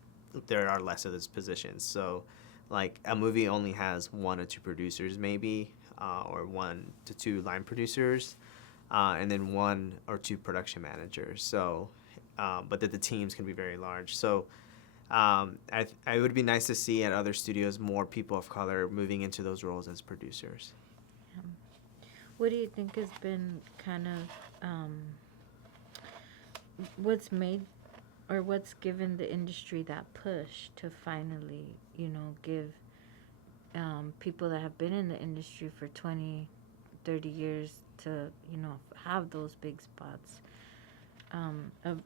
there are less of those positions. So, like a movie only has one or two producers, maybe, or one to two line producers, and then one or two production managers. So, but that the teams can be very large. So, I would be nice to see at other studios more people of color moving into those roles as producers. What do you think has been kind of what's made or what's given the industry that push to finally, give people that have been in the industry for 20, 30 years to, have those big spots of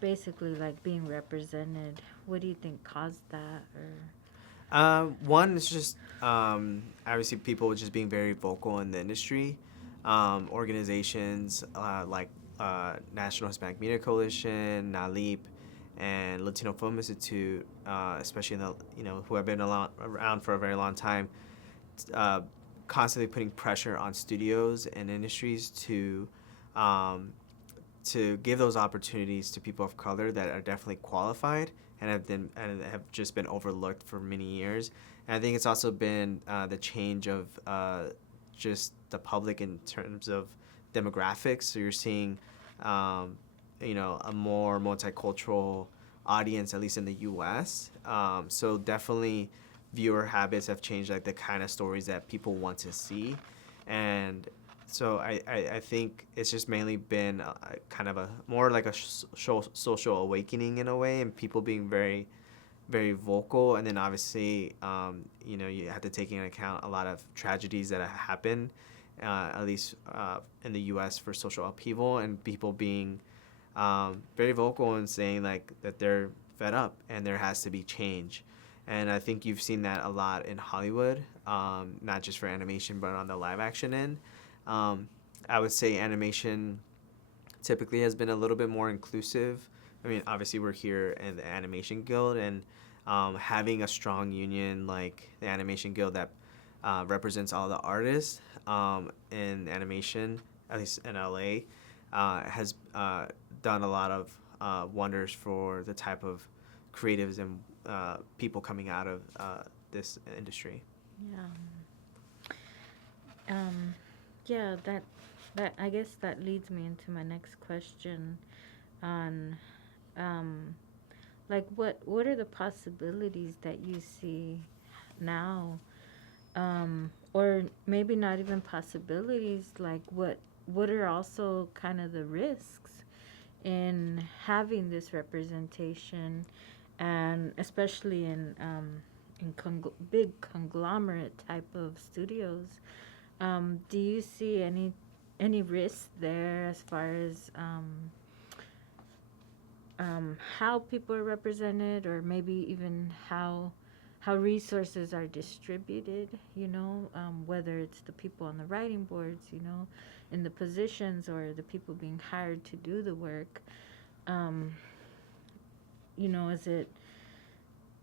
basically like being represented? What do you think caused that? Or One is just obviously people just being very vocal in the industry. Organizations like National Hispanic Media Coalition, NALIP, and Latino Film Institute, especially in the who have been around for a very long time, constantly putting pressure on studios and industries to give those opportunities to people of color that are definitely qualified and have just been overlooked for many years. And I think it's also been the change of just the public in terms of demographics. So you're seeing, a more multicultural audience, at least in the U.S. So definitely, viewer habits have changed, like the kind of stories that people want to see, and so I think it's just mainly been kind of a more like a social awakening in a way, and people being very, very vocal. And then obviously, you have to take into account a lot of tragedies that have happened, at least in the U.S. for social upheaval, and people being very vocal and saying like that they're fed up and there has to be change. And I think you've seen that a lot in Hollywood, not just for animation, but on the live action end. I would say animation typically has been a little bit more inclusive. I mean, obviously we're here in the Animation Guild, and having a strong union like the Animation Guild that represents all the artists in animation, at least in LA, has done a lot of wonders for the type of creatives and people coming out of this industry. yeah, yeah, that I guess that leads me into my next question on like what are the possibilities that you see now, or maybe not even possibilities, like what are also kind of the risks in having this representation, and especially in big conglomerate type of studios. Do you see any risks there as far as how people are represented, or maybe even how resources are distributed, whether it's the people on the writing boards, in the positions, or the people being hired to do the work. Um, is it,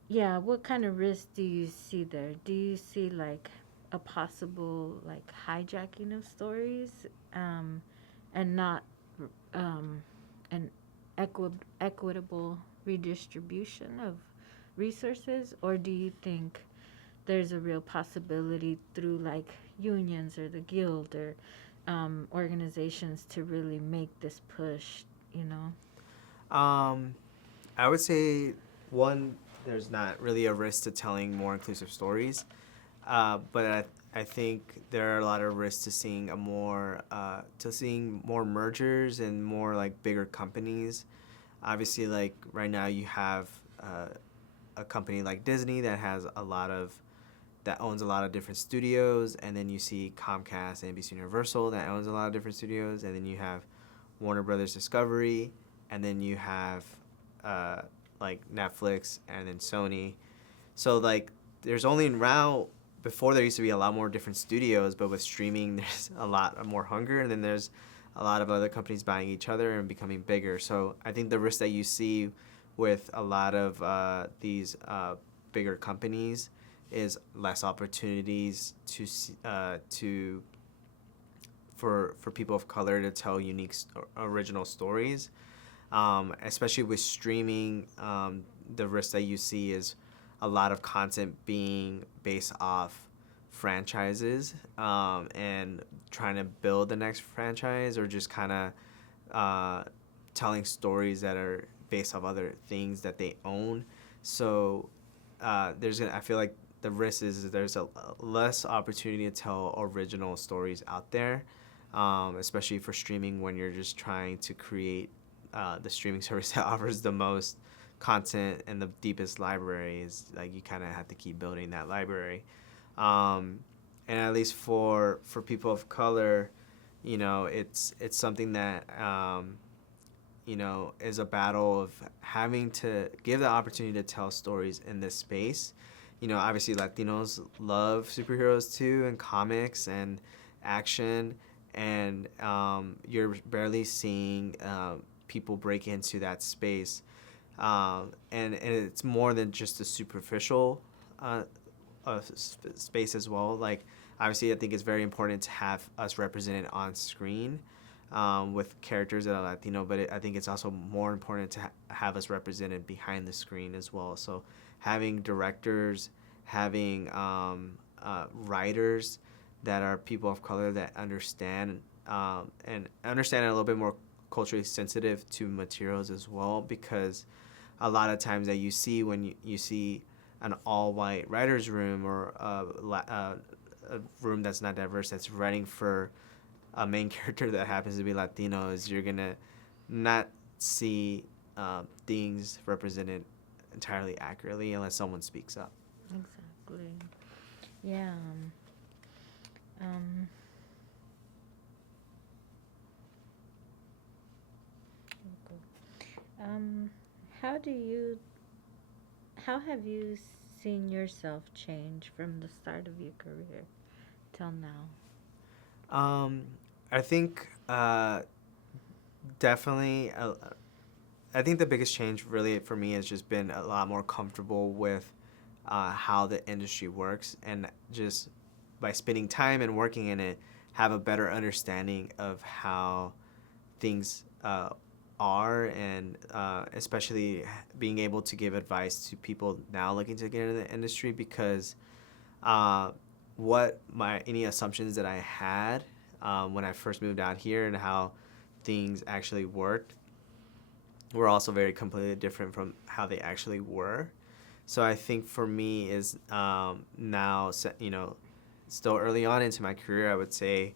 yeah, what kind of risk do you see there? Do you see like a possible like hijacking of stories, um, and not um, an equitable redistribution of resources, or do you think there's a real possibility through like unions or the guild or organizations to really make this push, you know? Um, I would say one, there's not really a risk to telling more inclusive stories, but I think there are a lot of risks to seeing seeing more mergers and more like bigger companies. Obviously, like right now you have a company like Disney that owns a lot of different studios, and then you see Comcast and NBC Universal that owns a lot of different studios, and then you have Warner Brothers Discovery, and then you have like Netflix, and then Sony. So like there's only now, before there used to be a lot more different studios, but with streaming there's a lot more hunger, and then there's a lot of other companies buying each other and becoming bigger. So I think the risk that you see with a lot of these bigger companies is less opportunities to for people of color to tell unique original stories, especially with streaming. The risk that you see is a lot of content being based off franchises, and trying to build the next franchise, or just kind of telling stories that are based off other things that they own. So I feel like the risk is there's a less opportunity to tell original stories out there, especially for streaming, when you're just trying to create the streaming service that offers the most content and the deepest library. Is like you kind of have to keep building that library. And at least for people of color, it's something that is a battle of having to give the opportunity to tell stories in this space. Obviously Latinos love superheroes too, and comics and action, and you're barely seeing people break into that space. And it's more than just a superficial space as well. Like, obviously, I think it's very important to have us represented on screen with characters that are Latino, but I think it's also more important to have us represented behind the screen as well. So having directors, having writers that are people of color that understand and understand a little bit more culturally sensitive to materials as well, because a lot of times that you see when you see an all-white writer's room, or a room that's not diverse, that's writing for a main character that happens to be Latino, is you're gonna not see things represented entirely accurately unless someone speaks up. Exactly. Yeah. Um, um, how do you, how have you seen yourself change from the start of your career till now? I think definitely. I think the biggest change really for me has just been a lot more comfortable with how the industry works, and just by spending time and working in it, have a better understanding of how things are, and especially being able to give advice to people now looking to get into the industry, because any assumptions that I had when I first moved out here and how things actually worked were also very completely different from how they actually were. So I think for me is now, still early on into my career, I would say,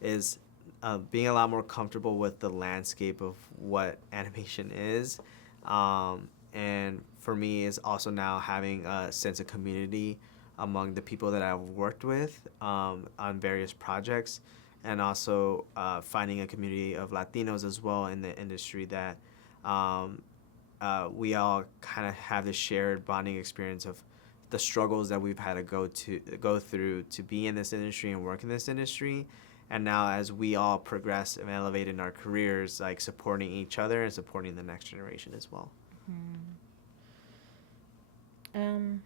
is being a lot more comfortable with the landscape of what animation is. And for me is also now having a sense of community among the people that I've worked with on various projects, and also finding a community of Latinos as well in the industry that um, we all kind of have this shared bonding experience of the struggles that we've had to go through to be in this industry and work in this industry. And now as we all progress and elevate in our careers, like supporting each other and supporting the next generation as well. Um,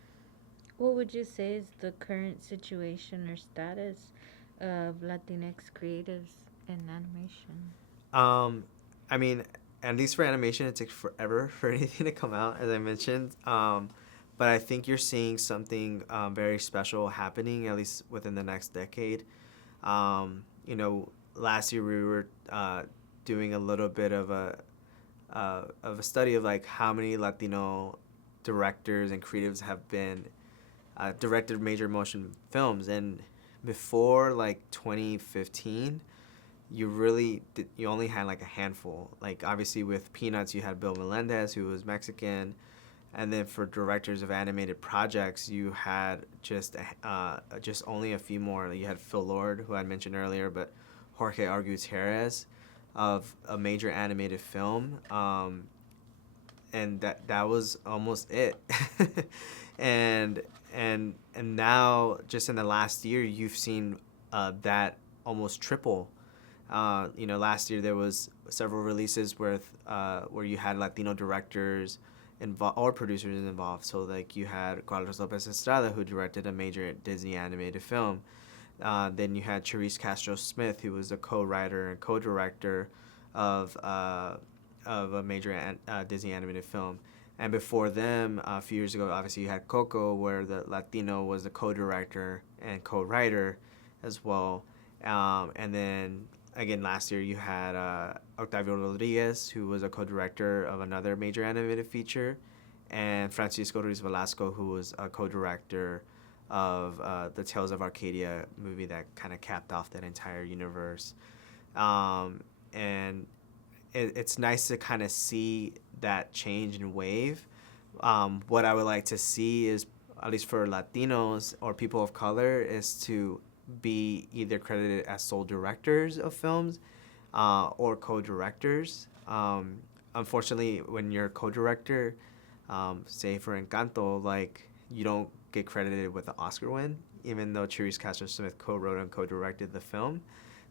what would you say is the current situation or status of Latinx creatives in animation? Um, I mean, at least for animation, it takes forever for anything to come out, as I mentioned. But I think you're seeing something very special happening, at least within the next decade. Last year we were doing a little bit of a study of like how many Latino directors and creatives have been directed major motion films, and before like 2015 you only had like a handful. Like obviously with Peanuts you had Bill Melendez, who was Mexican, and then for directors of animated projects you had just only a few more. You had Phil Lord, who I mentioned earlier, but Jorge R. Gutierrez of a major animated film, and that was almost it. and and now just in the last year you've seen that almost triple. Last year there was several releases where you had Latino directors or producers involved. So like you had Carlos Lopez Estrada, who directed a major Disney animated film. Then you had Charisse Castro Smith, who was a co-writer and co-director of a major Disney animated film. And before them, a few years ago, obviously you had Coco, where the Latino was the co-director and co-writer as well. And then again last year you had Octavio Rodriguez, who was a co-director of another major animated feature, and Francisco Ruiz Velasco, who was a co-director of the Tales of Arcadia movie that kind of capped off that entire universe. And it's nice to kind of see that change and wave. What I would like to see is, at least for Latinos or people of color, is to be either credited as sole directors of films or co-directors. Unfortunately, when you're a co-director, say for Encanto, like you don't get credited with the Oscar win, even though Charisse Castro Smith co-wrote and co-directed the film.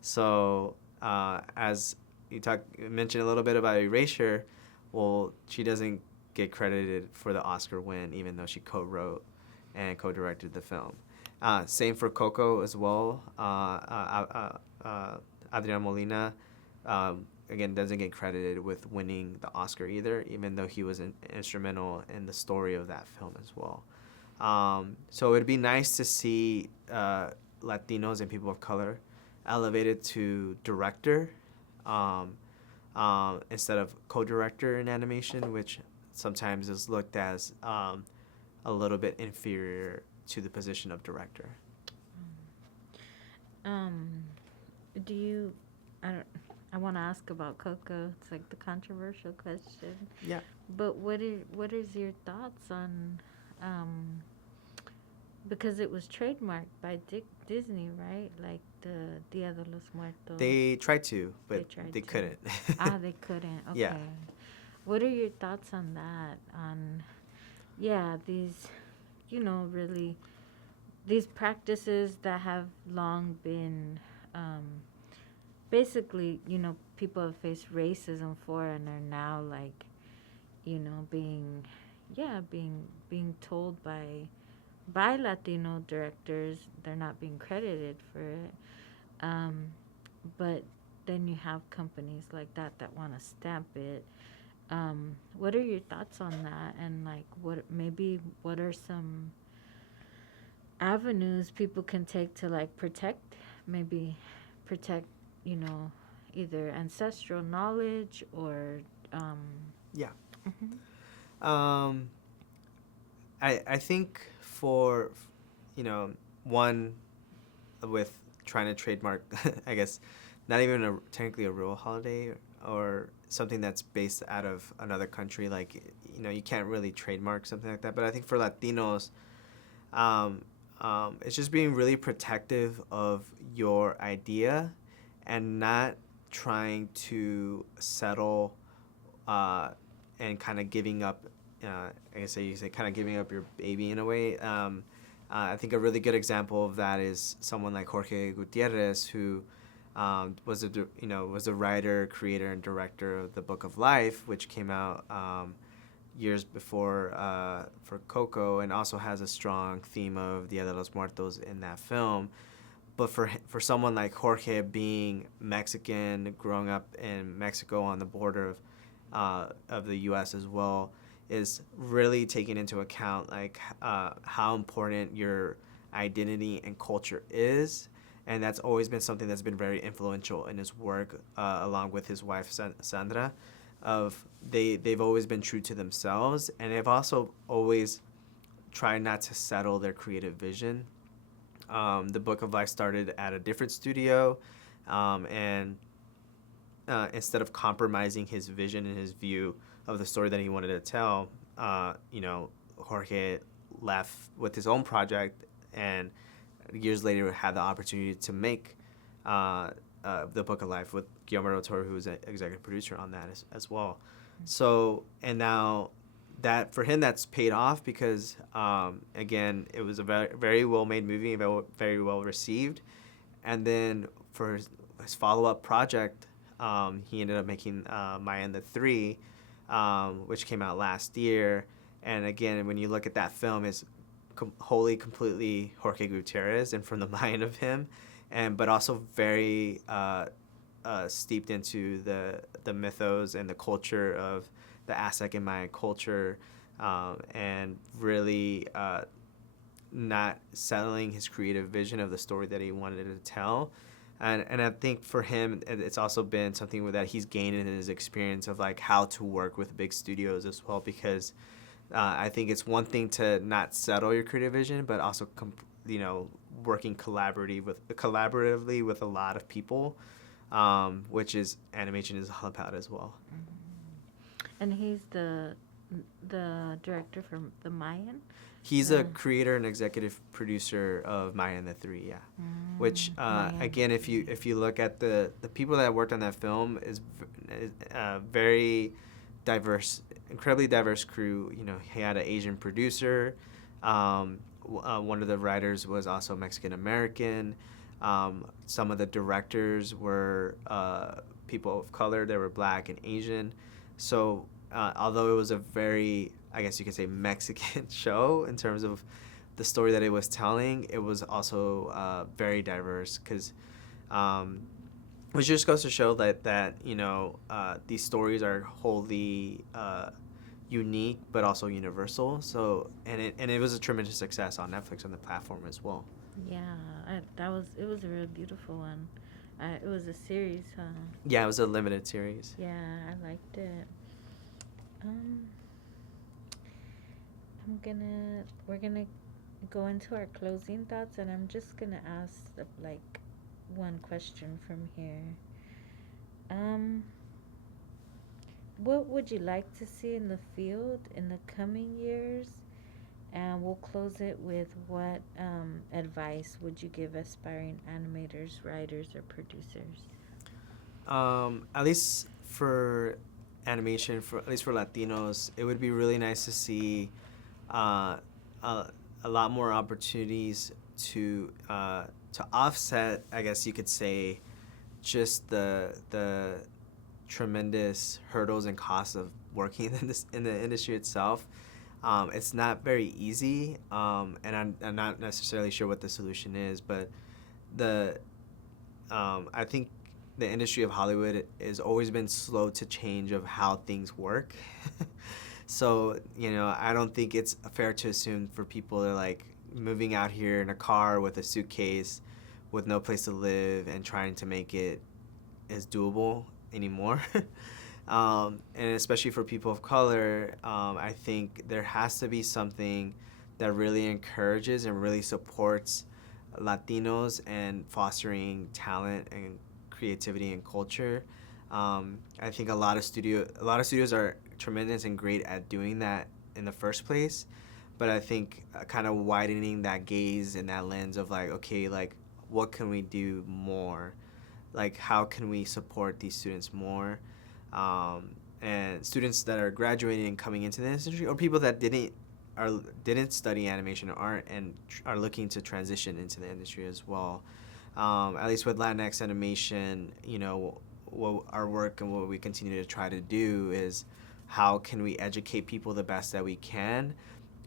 So as you mentioned a little bit about Erasure, well, she doesn't get credited for the Oscar win, even though she co-wrote and co-directed the film. Same for Coco as well. Adrian Molina, again, doesn't get credited with winning the Oscar either, even though he was instrumental in the story of that film as well. So it'd be nice to see Latinos and people of color elevated to director instead of co-director in animation, which sometimes is looked as a little bit inferior to the position of director. Do you? I want to ask about Coco. It's like the controversial question. Yeah. But what is your thoughts on? Because it was trademarked by Disney, right? Like the Dia de los Muertos. They tried to, but they couldn't. They couldn't. Okay. Yeah. What are your thoughts on that? On, these, really, these practices that have long been, basically, people have faced racism for and are now like, being told by Latino directors they're not being credited for it. But then you have companies like that want to stamp it. What are your thoughts on that? And like, what are some avenues people can take to like protect, either ancestral knowledge or Yeah. Mm-hmm. Um, I think for, one with trying to trademark, I guess, not even technically a real holiday or something that's based out of another country, like, you can't really trademark something like that. But I think for Latinos, um, it's just being really protective of your idea and not trying to settle and kind of giving up. I guess you say kind of giving up your baby in a way. I think a really good example of that is someone like Jorge Gutierrez, who was a writer, creator, and director of the Book of Life, which came out years before for Coco, and also has a strong theme of Dia de los Muertos in that film. But for someone like Jorge, being Mexican, growing up in Mexico on the border of the U.S. as well, is really taking into account like how important your identity and culture is, and that's always been something that's been very influential in his work, along with his wife Sandra. They've always been true to themselves, and they've also always tried not to settle their creative vision. The Book of Life started at a different studio, and instead of compromising his vision and his view of the story that he wanted to tell, Jorge left with his own project, and years later had the opportunity to make the Book of Life with Guillermo del Toro, who was an executive producer on that as well. So, and now that for him that's paid off because again, it was a very, very well made movie, very well received, and then for his follow-up project, he ended up making Maya and the Three, which came out last year. And again, when you look at that film, it's wholly, completely Jorge Gutierrez and from the mind of him, but also very steeped into the mythos and the culture of the Aztec and Mayan culture, and really not settling his creative vision of the story that he wanted to tell. And I think for him, it's also been something that he's gained in his experience of like how to work with big studios as well, because I think it's one thing to not settle your creative vision, but also working collaboratively with a lot of people, which is animation is all about as well. And he's the director for the Mayan. He's a creator and executive producer of Maya and the Three, yeah. Which again, if you look at the people that worked on that film, is very diverse, incredibly diverse crew. He had an Asian producer. One of the writers was also Mexican American. Some of the directors were people of color. They were Black and Asian. So although it was a very, I guess you could say, Mexican show in terms of the story that it was telling, it was also very diverse, because which just goes to show that these stories are wholly unique but also universal. So and it was a tremendous success on Netflix, on the platform as well. Yeah, it was a really beautiful one. It was a series, huh? Yeah, it was a limited series. Yeah, I liked it. We're gonna go into our closing thoughts, and I'm just gonna ask like one question from here. What would you like to see in the field in the coming years? And we'll close it with what advice would you give aspiring animators, writers, or producers? At least for animation, at least for Latinos, it would be really nice to see a lot more opportunities to offset, I guess you could say, just the tremendous hurdles and costs of working in the industry itself. It's not very easy, and I'm not necessarily sure what the solution is, but I think the industry of Hollywood has always been slow to change of how things work. So, I don't think it's fair to assume for people that are like moving out here in a car with a suitcase with no place to live and trying to make it as doable anymore. And especially for people of color, I think there has to be something that really encourages and really supports Latinos and fostering talent and creativity and culture. I think a lot of studios are tremendous and great at doing that in the first place, but I think kind of widening that gaze and that lens of like, okay, like what can we do more? Like how can we support these students more? And students that are graduating and coming into the industry, or people that didn't study animation or art and are looking to transition into the industry as well. At least with Latinx animation, you know, what our work and what we continue to try to do is how can we educate people the best that we can.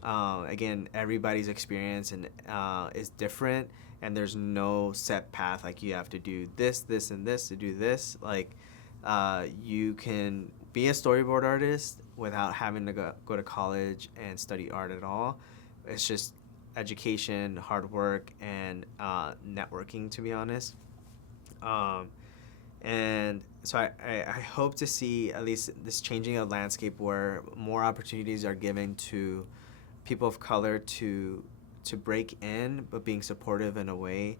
Again, everybody's experience and is different, and there's no set path like you have to do this, this, and this to do this. Like you can be a storyboard artist without having to go to college and study art at all. It's just education, hard work, and networking, to be honest. And so I hope to see at least this changing of landscape where more opportunities are given to people of color to break in, but being supportive in a way,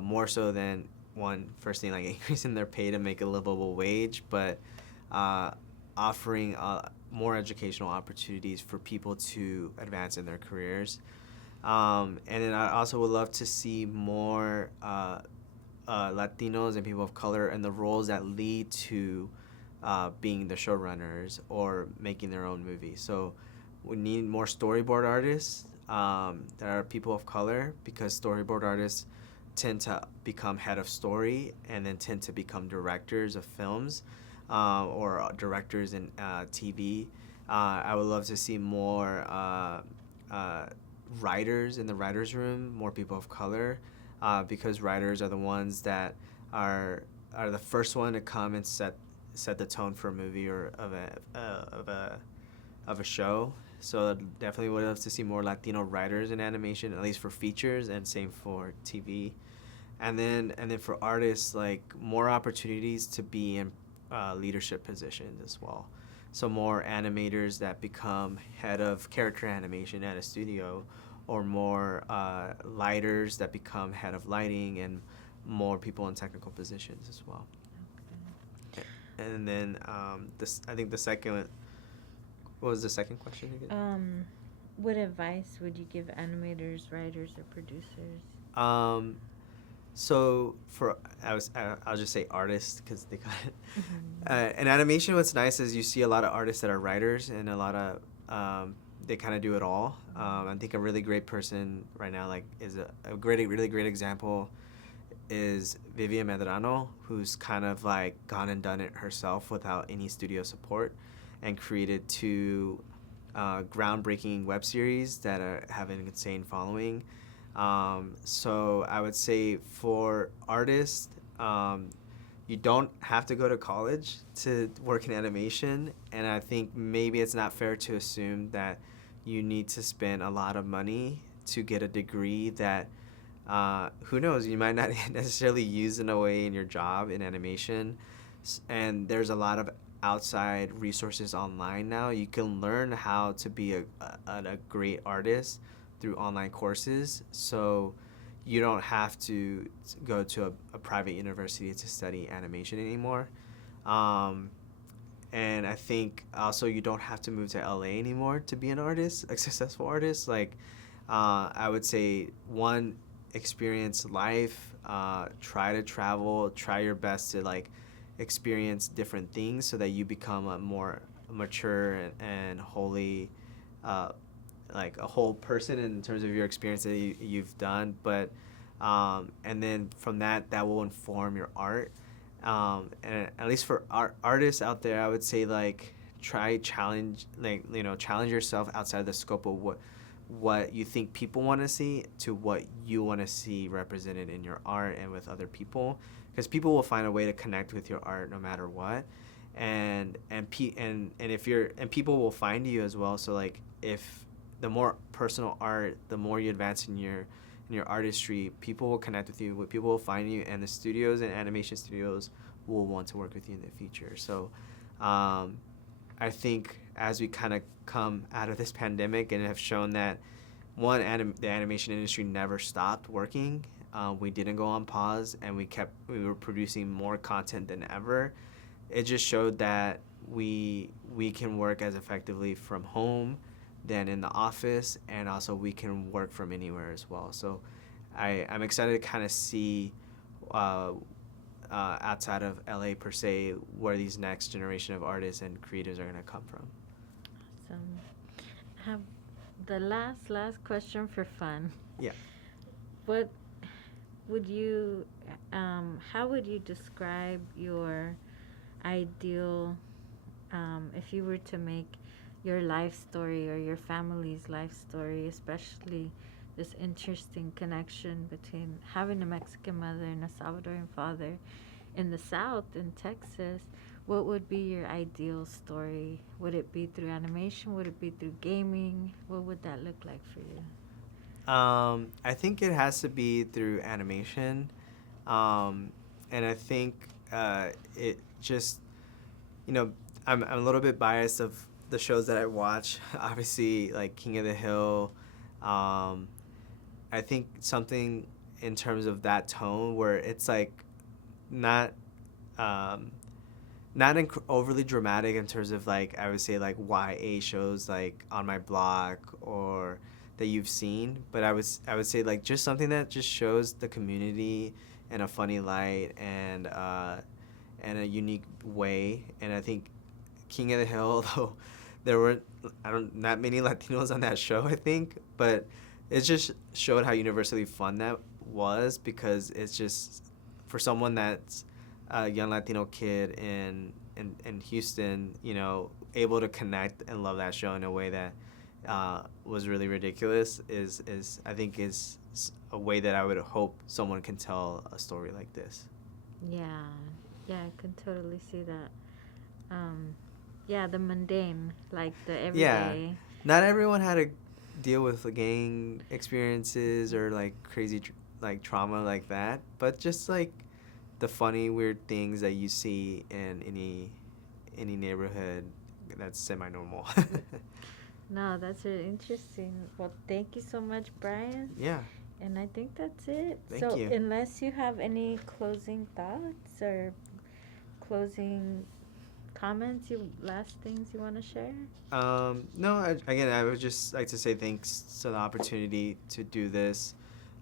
more so than first thing like increasing their pay to make a livable wage, but offering more educational opportunities for people to advance in their careers. And then I also would love to see more Latinos and people of color in the roles that lead to being the showrunners or making their own movies. So we need more storyboard artists that are people of color, because storyboard artists tend to become head of story and then tend to become directors of films or directors in TV. I would love to see more writers in the writers' room, more people of color, because writers are the ones that are the first one to come and set the tone for a movie or of a show. So definitely would love to see more Latino writers in animation, at least for features, and same for TV. And then for artists, like more opportunities to be in leadership positions as well. So more animators that become head of character animation at a studio, or more lighters that become head of lighting, and more people in technical positions as well. Okay. And then I think the second. What was the second question again? What advice would you give animators, writers, or producers? So I'll just say artists, because they kind of in animation. What's nice is you see a lot of artists that are writers, and a lot of they kind of do it all. I think a really great person right now, like, is a really great example is Vivian Medrano, who's kind of like gone and done it herself without any studio support, and created two groundbreaking web series that have an insane following. So I would say for artists, you don't have to go to college to work in animation, and I think maybe it's not fair to assume that you need to spend a lot of money to get a degree that who knows, you might not necessarily use in a way in your job in animation. And there's a lot of outside resources online now. You can learn how to be a great artist through online courses, so you don't have to go to a private university to study animation anymore. And I think also you don't have to move to LA anymore to be an artist, a successful artist. Like I would say, one, experience life, try to travel, try your best to like experience different things so that you become a more mature and wholly like a whole person in terms of your experience that you've done. But and then from that will inform your art. And at least for artists out there, I would say, like, challenge yourself outside the scope of what you think people want to see to what you want to see represented in your art and with other people, because people will find a way to connect with your art no matter what. And people will find you as well. So like, if the more personal art, the more you advance in your artistry, people will connect with you, people will find you, and the studios and animation studios will want to work with you in the future. So I think as we kind of come out of this pandemic and have shown that one, the animation industry never stopped working. We didn't go on pause, and we were producing more content than ever. It just showed that we can work as effectively from home than in the office, and also we can work from anywhere as well. So I'm excited to kind of see outside of LA per se where these next generation of artists and creatives are going to come from. Awesome. Have the last question for fun. Yeah. What would you how would you describe your ideal, if you were to make your life story or your family's life story, especially this interesting connection between having a Mexican mother and a Salvadoran father in the South, in Texas? What would be your ideal story? Would it be through animation? Would it be through gaming? What would that look like for you? I think it has to be through animation. And I think it just, I'm a little bit biased of the shows that I watch. Obviously, like King of the Hill. I think something in terms of that tone where it's like not overly dramatic in terms of like I would say like YA shows like On My Block or that you've seen, but I would say like just something that just shows the community in a funny light and a unique way. And I think King of the Hill, though there weren't not many Latinos on that show, I think, but it just showed how universally fun that was, because it's just for someone that's a young Latino kid in Houston, able to connect and love that show in a way that was really ridiculous is I think is a way that I would hope someone can tell a story like this. Yeah, I can totally see that. The mundane, like the everyday. Yeah, not everyone had to deal with gang experiences or like crazy like trauma like that, but just like the funny weird things that you see in any neighborhood that's semi-normal. No, that's really interesting. Well, thank you so much, Bryan. Yeah. And I think that's it. Thank you. Unless you have any closing thoughts or closing comments, last things you want to share? No, again, I would just like to say thanks to the opportunity to do this,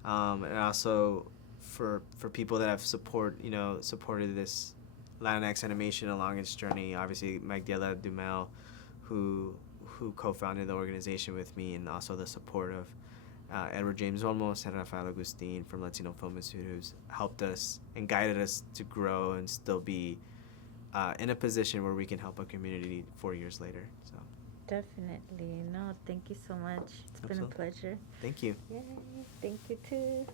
and also for people that have supported this Latinx animation along its journey. Obviously, Magdiela Dumel, who co-founded the organization with me, and also the support of Edward James Olmos and Rafael Agustin from Latino Film Institute, who's helped us and guided us to grow and still be in a position where we can help our community 4 years later. So Definitely. No, thank you so much. It's been a pleasure. Thank you. Yay. Thank you too.